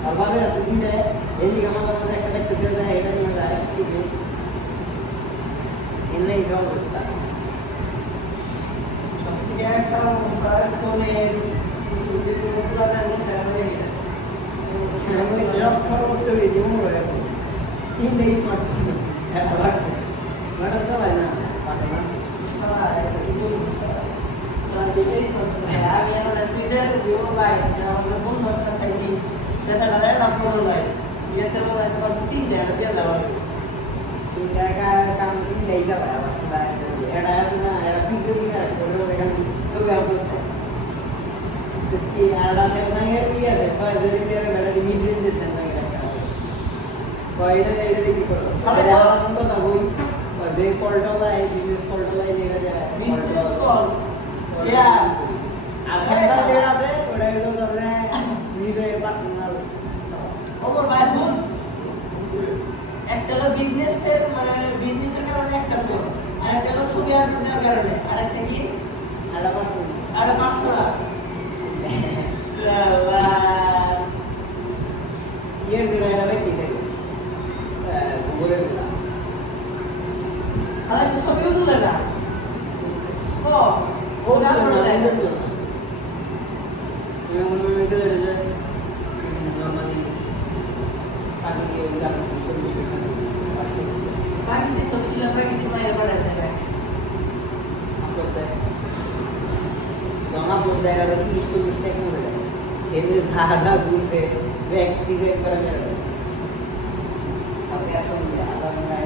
আর ভাবে আছে দুইটা এদিকে আমাদের একটা ব্যক্তি ছেড়ে দেয় এটা নিয়ে যায় এমনি সব অবস্থা সবথেকে একটা অবস্থা ফোনের লক্ষ্য করতে হবে যেমন তিনটে স্মার্টফোন ম্যাডাম চালায় না পাঠে না আমি আমাদের টিচার ভাই আমাদের বন্ধু থাকি যেটা একটা ফোন ভাই ইয়েতে বলা তোমার তিনটে একটা দিয়ে দেওয়া তিনটা কাম তিনটাই চালায় এটা আছে না এটা পিজে দিয়ে রাখছে ওটা দেখেন ছবি আপলোড করে কি আড়া স্যামসাংয়ের কি আছে 6000 এর ব্যাটারি মিড রেঞ্জের স্যামসাংয়ের একটা কয়টা এটা দেখি করো তাহলে আমার তো না বই দে কলটা এই বিজনেস কলটা যেটা যায় বিজনেস কল ইয়া আর স্যামসাং যেটা আছে ওটা হলো ধরে নিজে পার্সোনাল ওর ভাই ফোন একটা হলো বিজনেসের মানে বিজনেসের কারণে একটা ফোন আর একটা হলো ছবি আপলোডের কারণে আর একটা কি আর পার্সোনাল ये जुड़ा है भाई किधर गूगल में हालांकि इसको भी उधर लगा वो ना पड़ा है ये उन्होंने किधर है नॉर्मली आगे के उनका सोल्यूशन बाकी तो सब चीज़ लगा कि तुम्हारे पड़ा है आप लोग पे दोनों लोग जाएगा तो इस सोल्यूशन में लगा ये ज़्यादा दूर से व्यक्तिगत पर मेरा अब क्या समझे आधा घंटा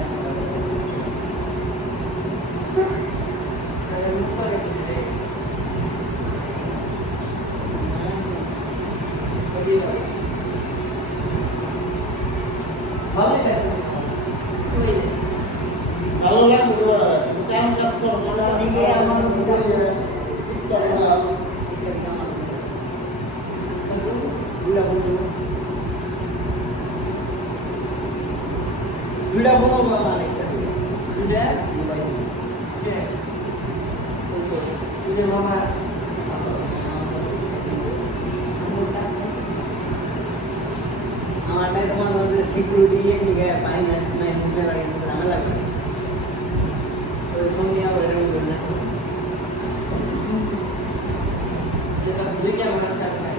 ভালো লাগবে কাম কাজ করো দিকে আমার Bila bono mana istri? Bila? Dubai. Bila? Bila mama? हमारे तो वहाँ तो सिक्योरिटी ये नहीं गया फाइनेंस में मुझे लगा इस तरह में लगा तो तुम यहाँ बैठे हो बोलने से ये क्या मना सकता है?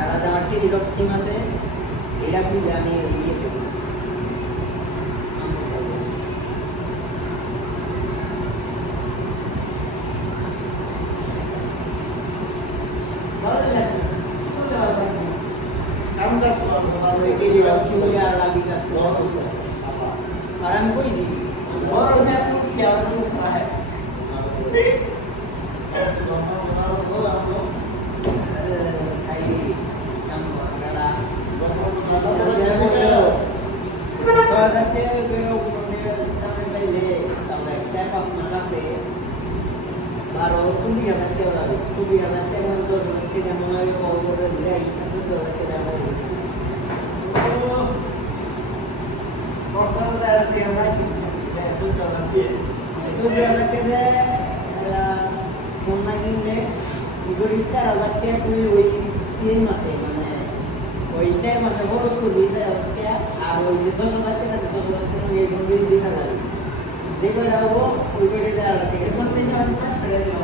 आधा मट्टी दिलों सीमा से एड़ा भी जाने ये तो কাম কাজ করো ये दिलों सीमा के आधा भी का और हमको इसी और उसे कुछ यार नहीं खा है साइड काम करना ওইটাই মানে বড় স্কুল বিজয় হচ্ছে আর ওই 10,000 টাকা 10,000 টাকা এই বন্ধু 20,000 যে কয়টা হবো ওই কয়টা দেওয়া আছে এখন পেজে আমি সার্চ করে দেব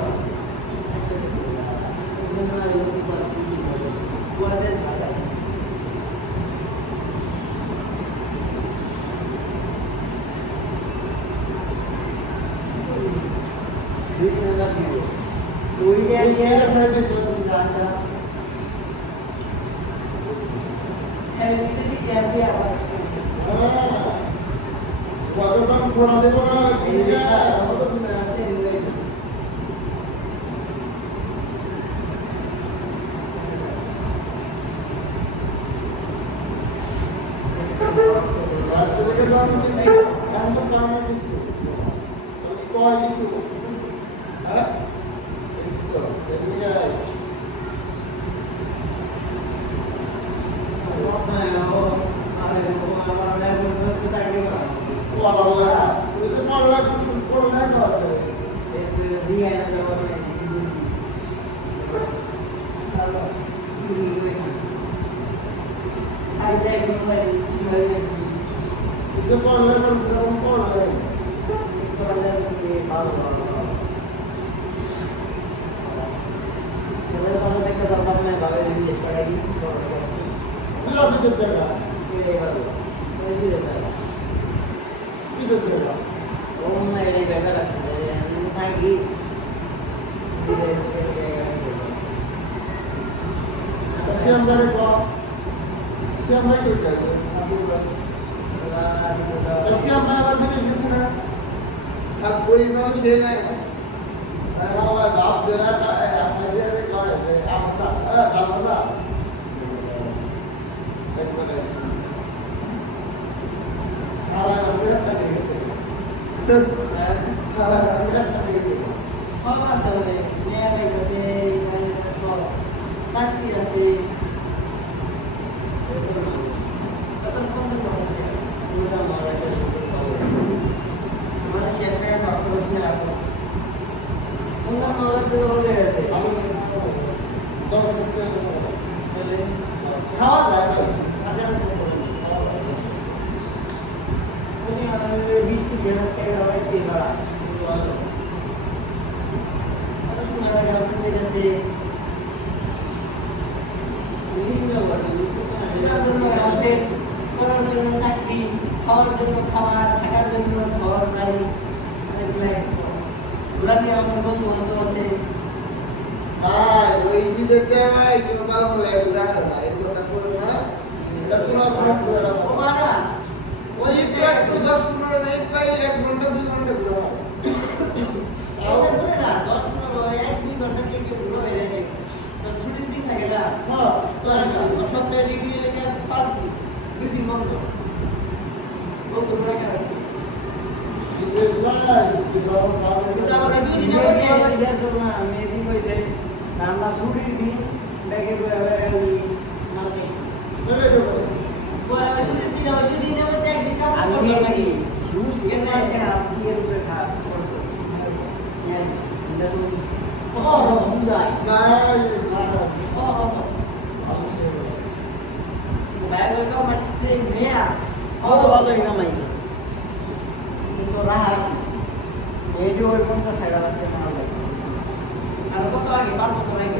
ওদের ভালো ঘোড়া দেবো না রাত্রে থেকে দাম কিছু দাম তো দাম কিছু তুমি কয় কিছু হ্যাঁ তো এদিকে আরে দিয়ে না যাবো I like it like this. Siapa itu kan? Siapa yang ada di sana? Kalau kau ini orang sih ni, kalau bapak dia nak asal dia ni kau ni, apa tak? Apa tak? Kalau orang dia tak ada. Kalau orang dia tak ada. Apa sahaja? Ni apa itu? Tak kira sih. খাওয়া যায় ভাই হাজার বৃষ্টি বেরোতে হয় তিনবার সুন্দর করার জন্য চাকরি, খাওয়ার জন্য খাবার, থাকার জন্য ঘর বাড়ি, ঘোরাতে আমাদের বন্ধু বান্ধব আছে। ভাই ওই দিকে ভাই কেউ ভালো বলে ঘুরা না এই কথা করে না এটা পুরো ভাগ করে রাখো না ওই একটু 10-15 মিনিট ভাই 1 ঘন্টা 2 ঘন্টা ঘুরা এটা ধরে না 10-15 1-2 ঘন্টা কি ঘুরো হয়ে যায় তো ছুটির দিন থাকে না হ্যাঁ তো সপ্তাহে ডিগ্রি লেগে 5 দিন 2 দিন বন্ধ বন্ধ করে রাখা আমরা ছুটির দিন দেখে ভালোই কামাইছে কিন্তু রাহাত মেয়েটি ওই পর্যন্ত সেরা লাগতে মারা যায় আর কত আগে 12 বছর আগে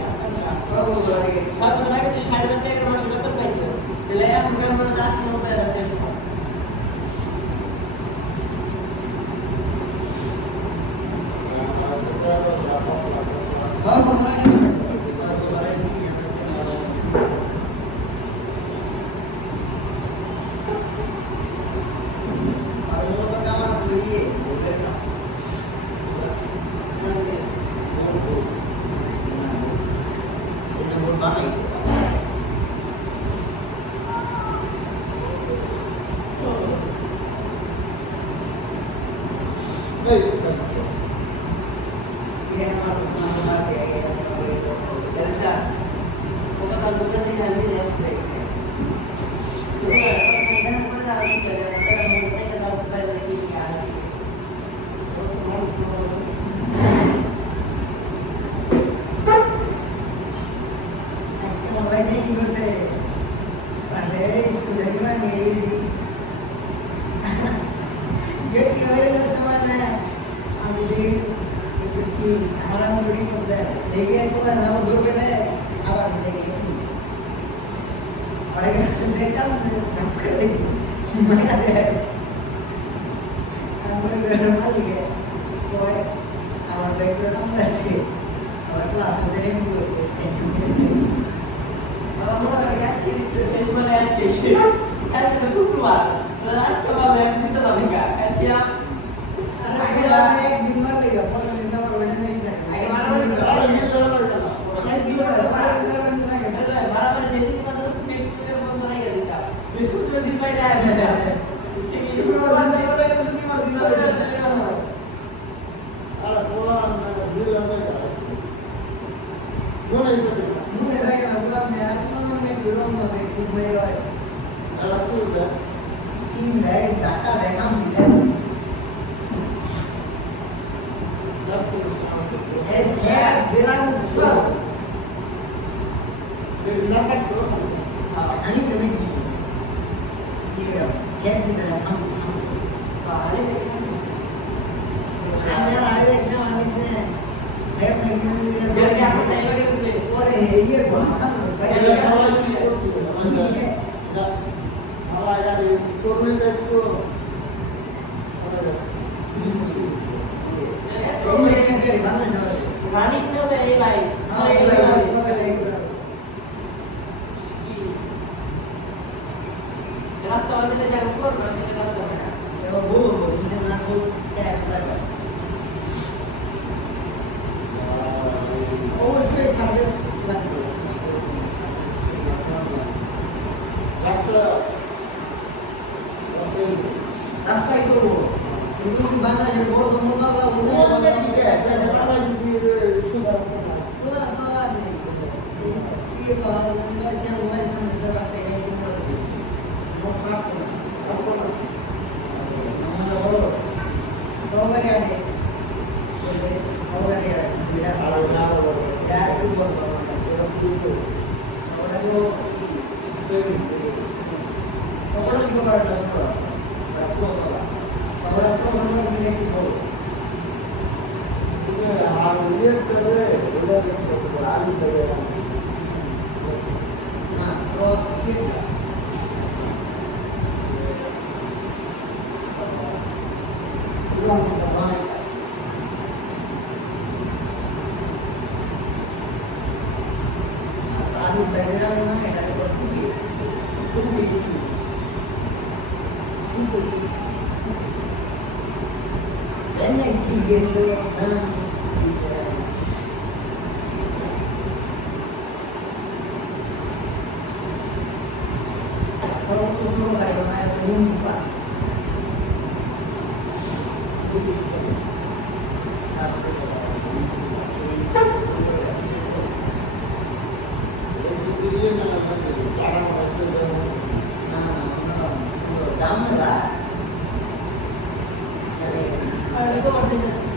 তো 60,000 টাকা মাসে বেতন পাইতো তাহলে এখনকার মনে হয় 80-90,000 টাকা Es bilang ani kami di iya saya di dalam kamu saya ada ini amisnya saya pengen Jadi aku saya lagi boleh. boleh iya bahasa baik dari mana jauh Rani itu dari lain. Jelas kalau kita jangan keluar berarti kita sudah. ya bu ini aku kayak tadi অবশ্যই service লাগবে রাস্তায় করবো কিন্তু যদি বাংলাদেশের বড় তো মোটা সোজা রাস্তা আছে এই তো ইউনিভার্সিটি মোবাইল সামনে তো রাস্তা এটা কিন্তু নো খারাপ না আমরা বড় তো গাড়ি আছে ওগাড়ি আছে বিড়া ভালো না এটা একটু বড় ওটা তো ওটা কি করে না ওটা প্রথমে দিলে একটু বড় না ক্রস কি आलू बैगना में ना এটা তো খুবই ইজি এনে কি গেল সর্বোচ্চ শুরু হয় না নিম্পা Itu masih kalau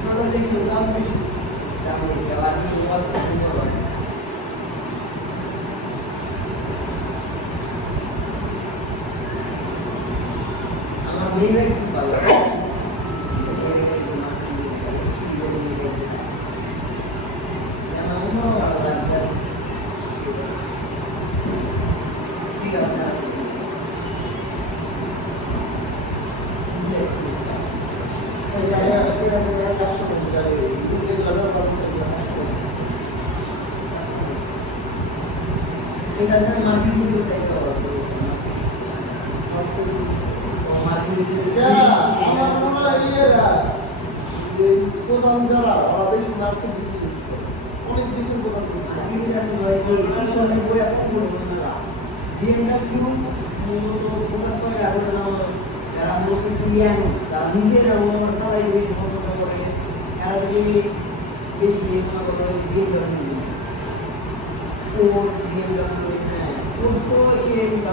dia bilang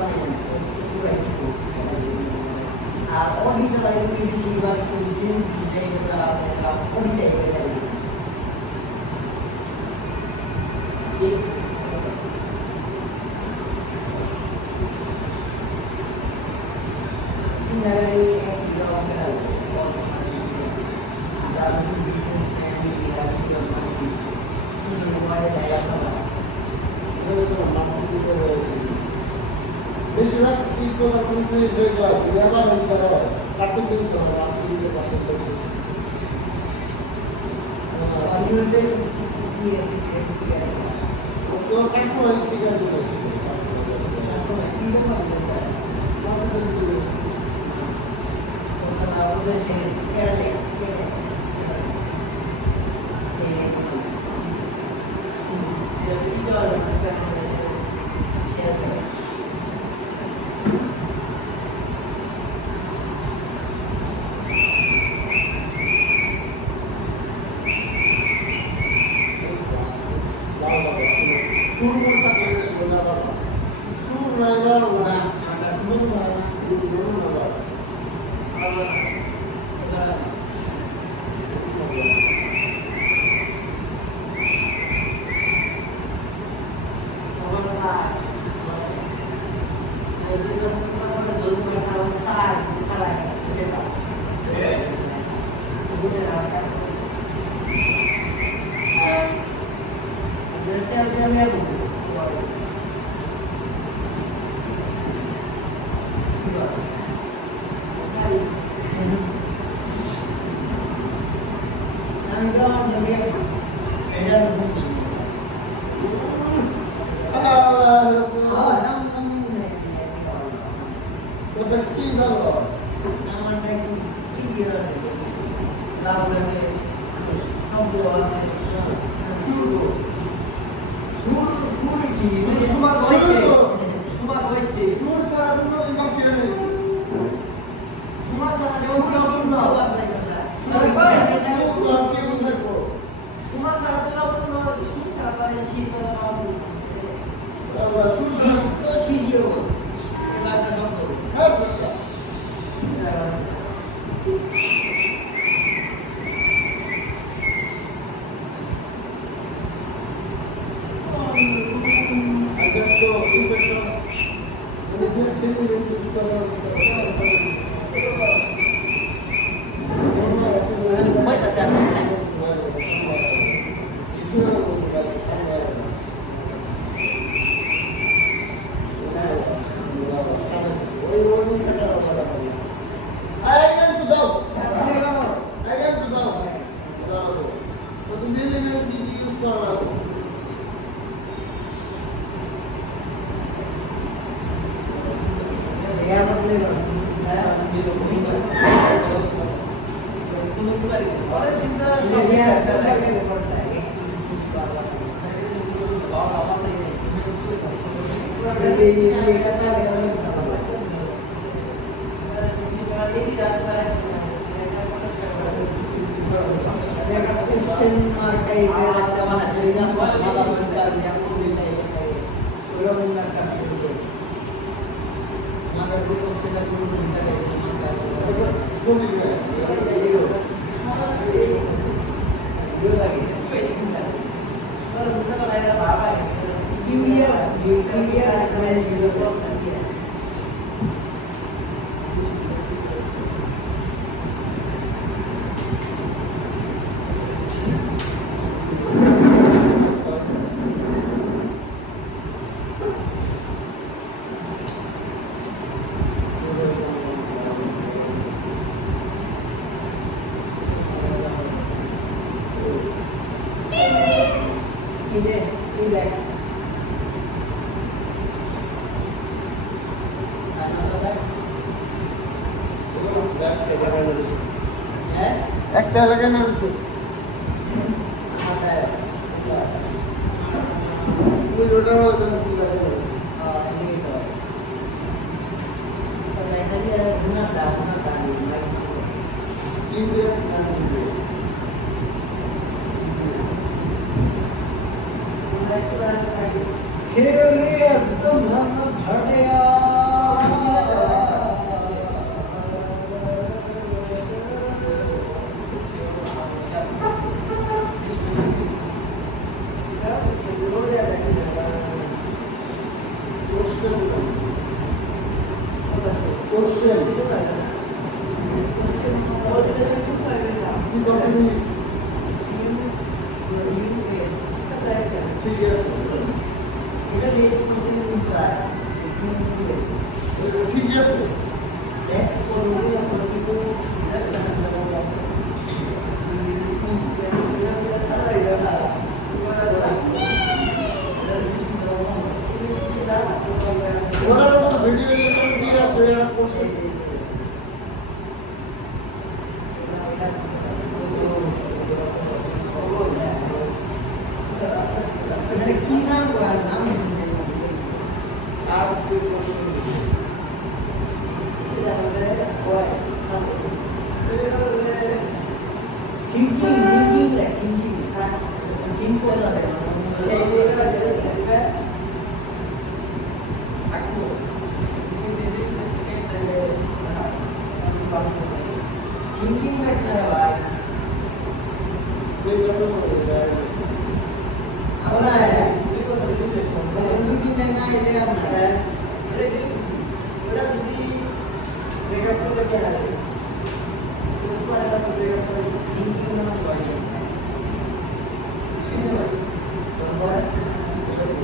একটা এলাকায় নামছে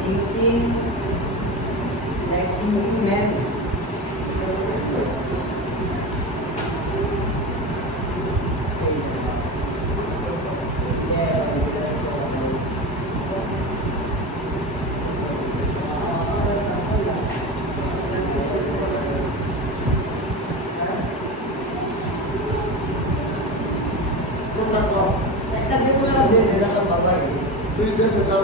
Thinking like thinking man. একটা যে কোনো একটা দেশ এটা তো ভালো লাগে। তুই দেখে যাও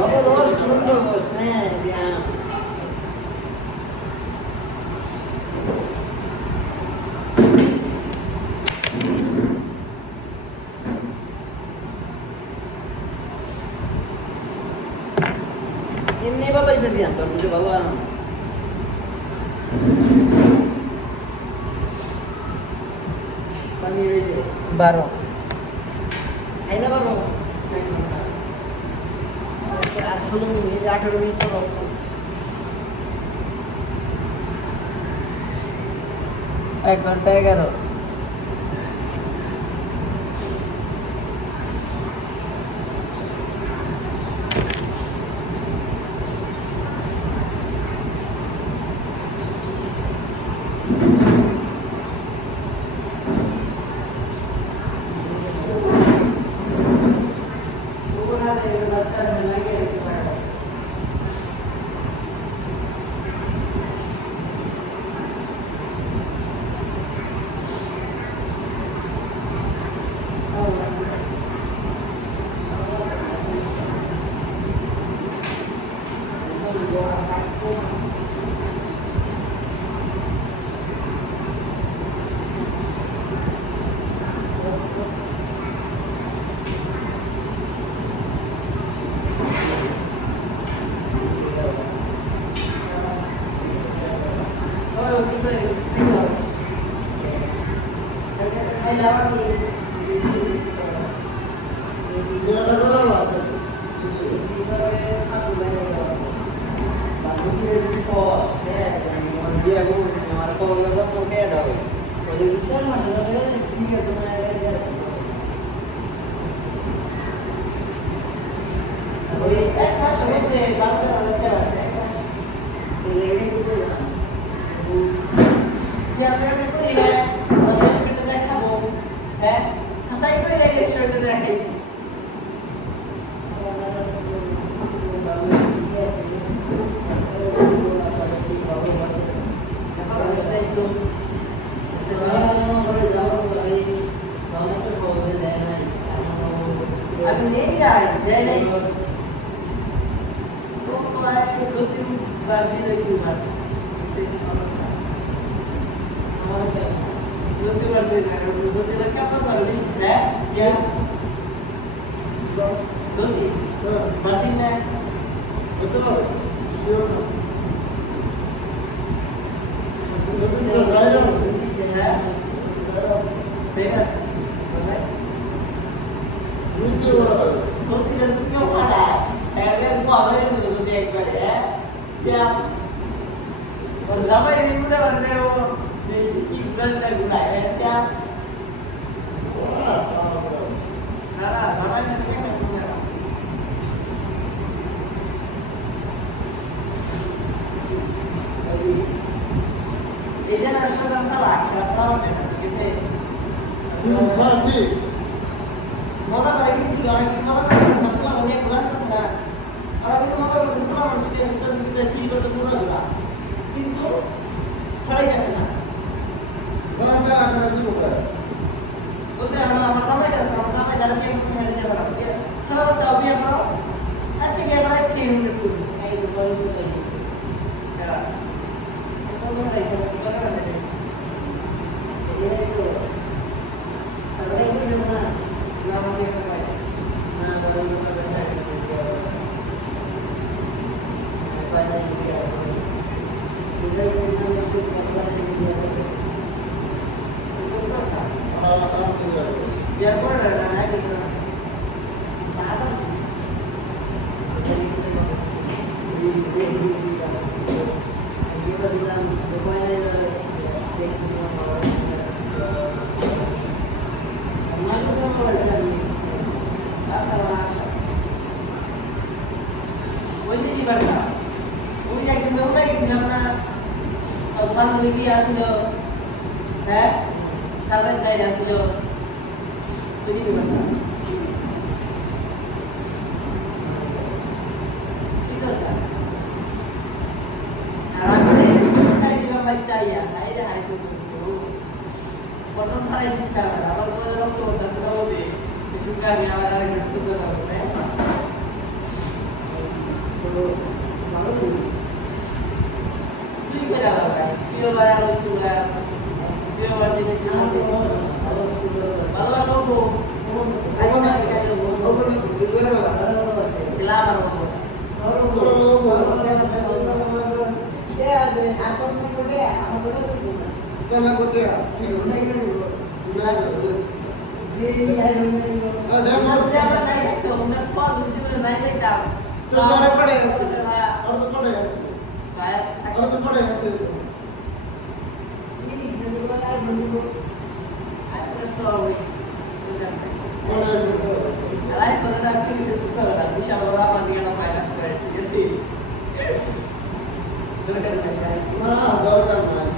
Bagus, bagus. Dia. Ini bapak bisa diam, tapi dia bawa. Panir itu. 12 Aina baru. 18 menit, 18 menit terus. এক ঘন্টা 11 Potong salah bicara, apa boleh orang tua tak tahu deh. kami orang-orang yang suka tahu, তো ভালো তো tuh kita dah kan, dia bayar itu lah, dia bayar dia malu sopo, aja nak kita dulu, dilamar sopo, Jangan kote ya. jangan naik itu, udah sport itu udah naik itu, तो जाने पड़े और तो पड़े kayak और तो पड़े always, Alay pernah kini susah kan, bisa orang dia nak finance kan, ya sih. Dorkan kan? हाँ दौड़ का match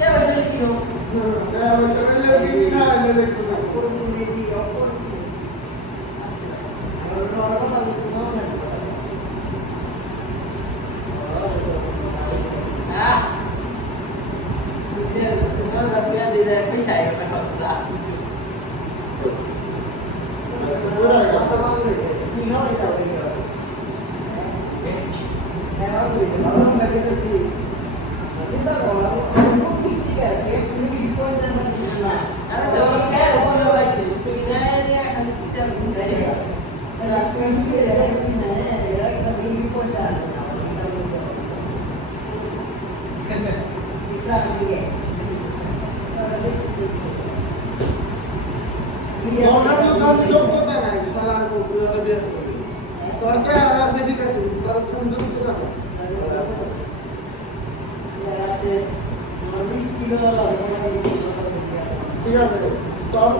Ya macam ni tu. मैं चल लगी कि ना ले Ah, dia tidak bisa ya kalau tak isu. Orang tu kamu jumpa tak kan? Salah aku dia. Kalau saya ada sedikit tu, kalau kamu jumpa tak? Tiga minit. Stop.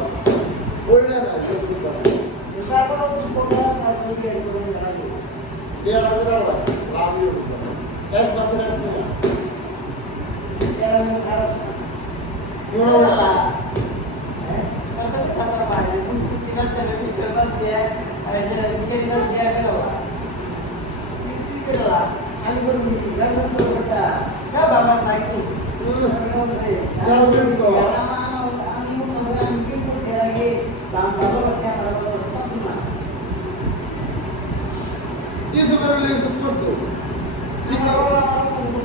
Boleh tak? Dia nak kita apa? Lagi. Bapak nak kita. Kalau tapi satu orang ada, mesti kita cari misteri dia, ada cara kita dia berdoa. Itu berdoa. Kali baru mesti, lalu berdoa. Kau bangun lagi. Kalau berdoa. Dia sekarang lagi support tu. Kita orang support.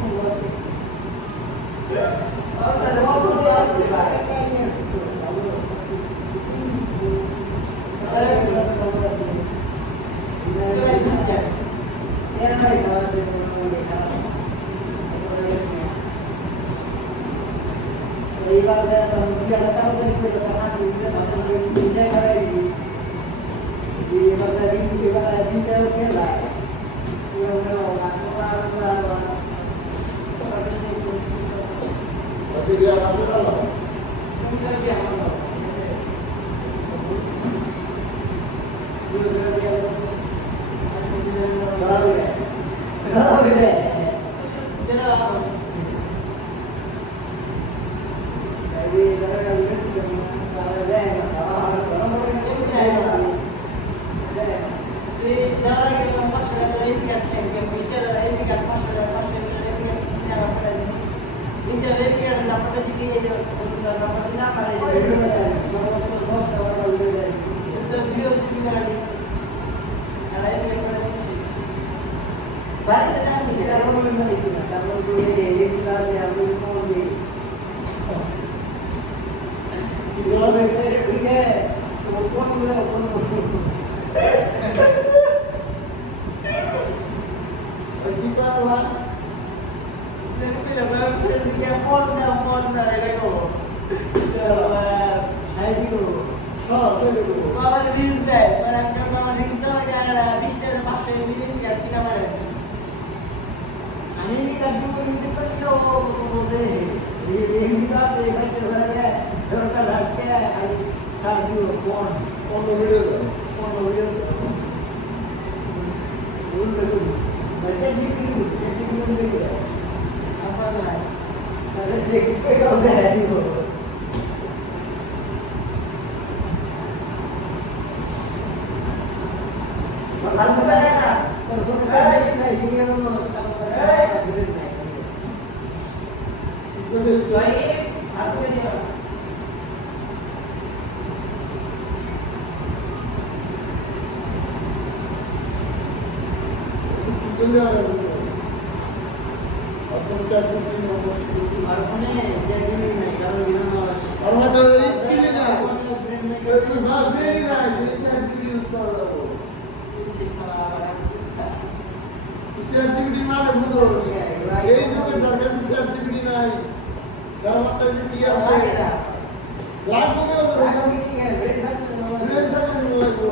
Nanti dia akan berdoa. আর ওখানে JD নাই কারণ দিন और मैं तो इसके लिए ना हाँ वेरी नाइस एक्टिविटी यूज कर रहा हूँ इस एक्टिविटी माने बुझो ये जो कर रहा है इस एक्टिविटी नहीं घर मतलब ये किया से लाख को क्या कर रहा है ब्रेन तक नहीं हुआ वो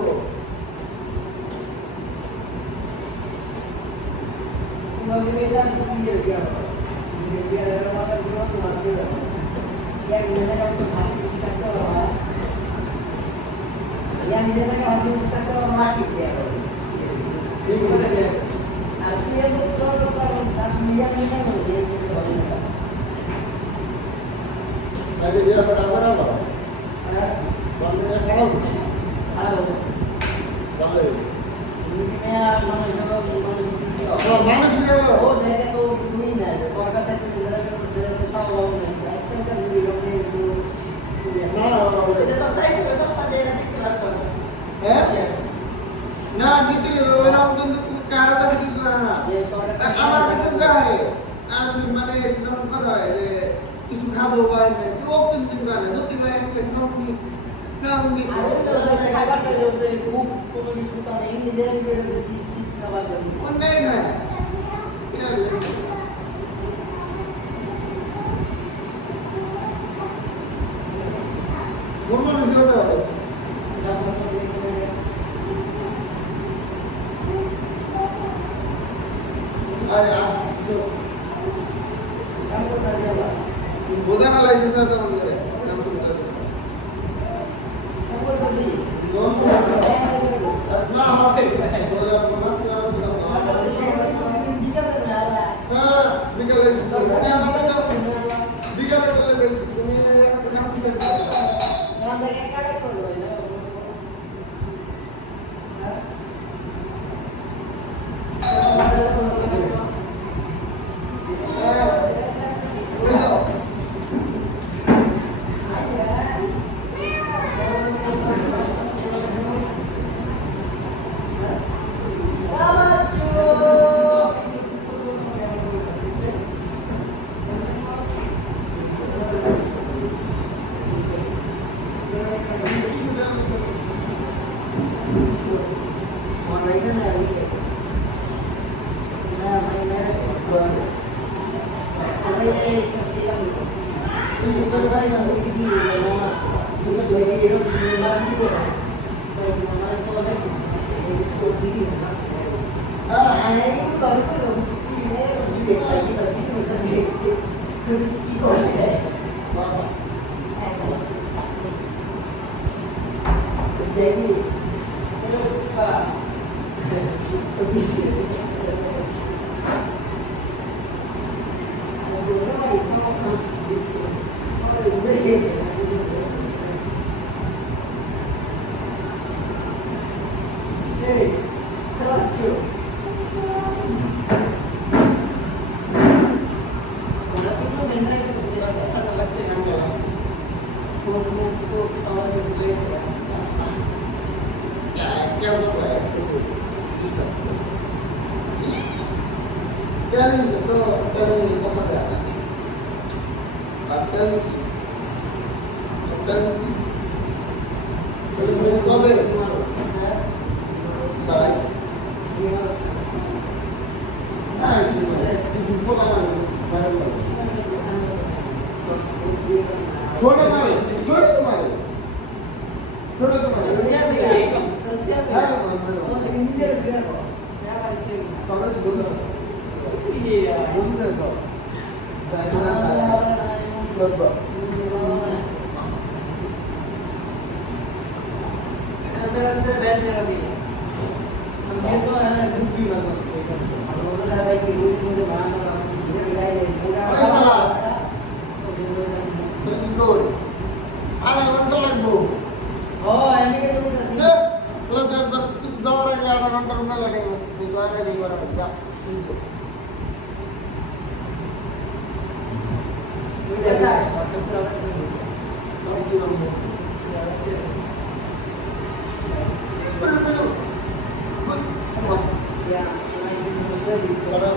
मुझे इधर ये क्या रहा है जीवन मारते हैं या इधर का तो हाथी उठता है या इधर का हाथी उठता है माटी पे ठीक है अब ये तो 10 मिलियन नहीं है मैं भी अब बड़ा बड़ा लो कौन से खड़ा हूँ हेलो चले मैं मानुष्य वो देखे तो नहीं है और कहते हैं जरा तो था वो नहीं ऐसे कर वीडियो में तो है ना gitu orang untuk cara kasih sana amar kesenggah है आम माने एकदम कदा है रे इस खाबो बारे में तो ओपन दिन का ना तो तिगा एक कंपनी कंपनी अरे तो ऐसा करते जो खूब को भी सुता नहीं ले ले के सीट का बात है और नहीं है क्या Guru ni siapa tu? Ada. kamu tadi apa Bukan ala jasa tu mana? Kamu sudah. kamu tadi Nah, apa? Bukan apa? हाँ, बिकल है। क्या बात है? बिकल है तो तुम्हें काम किया। नाम लगे काटे को लो ना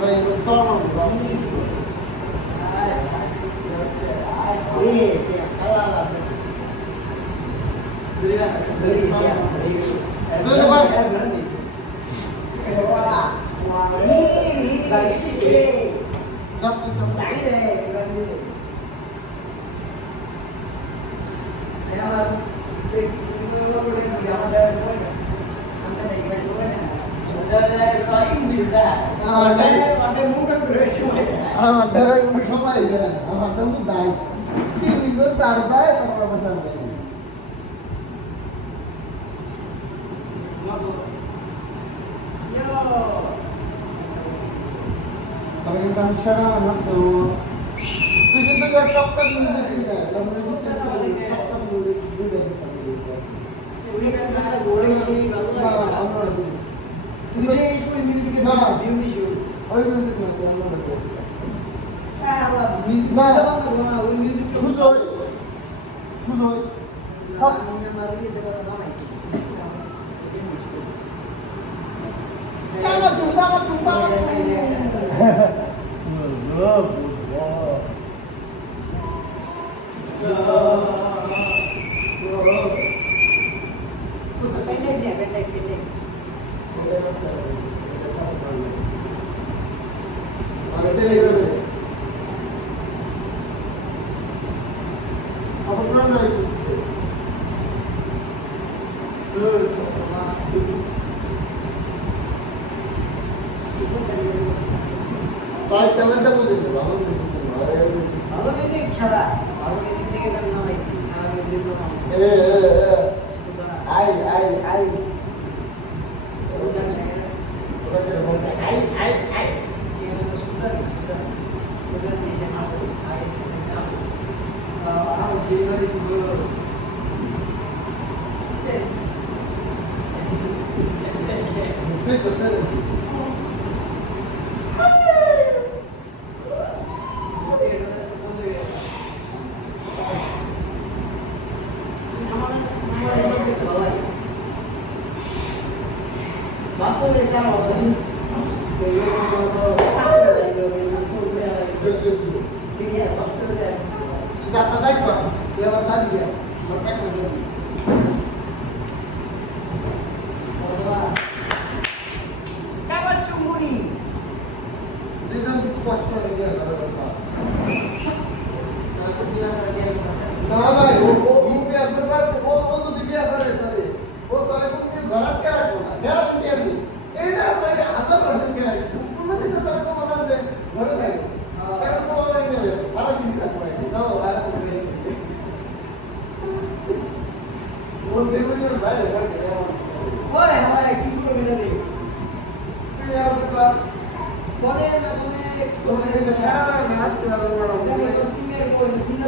Apa yang sama bang? Siap. Kalah. Beli lah. Beli siap. Beli, Bang. Berhenti. Wah, ini. Lagi sih. Satu Lagi deh, berhenti. Ya, itu lo boleh jangan dari semuanya. Anda dari semuanya. Dari lain bisa. Ada mungkin beresumnya. ada yang bersama ya, ada mudah. Ini gue taruh aja kalau pesan ini. Yo. Kalau kita bicara anak tuh, itu juga coklat juga tidak. Kalau itu coklat juga bisa juga. Ini kan kita boleh sih kalau Today is when music is beauty show. Oh itu nanti yang mana biasa. Lah, music ada banget gua when music show. Betul. Ini mari itu nama itu. Jangan cu. Pendek. Apa pernah itu? Saya jangan tahu itu, bangun itu. Kalau music salah. Kalau music ini kan nama itu. Kalau music nama. Ai. Sudah bisa masuk. Orang gila di situ. Itu sih. Masuk ke dalam. Kata tadi Pak, lewat tadi ya, perfect tadi. Kawan cunguri. Dia nanti squash dia kalau Pak. Nah, भाई वो क्या प्रकार वो तो दिव्या करे sir वो तारे को के भारत क्या रखो ना क्या रखो दिया नहीं एडा भाई आदर वर्षन क्या है तुमने तो तारे को मना दे बड़े भाई तारे को मना नहीं है हर दिन का भाई ना हर दिन वो जीवन भाई Woi, hai, कितना मिनट है? फिर यार का बोले ना बोले एक्सप्लोर बोले कर सारा हाथ चला रहा है। इधर एक मेरे को इतना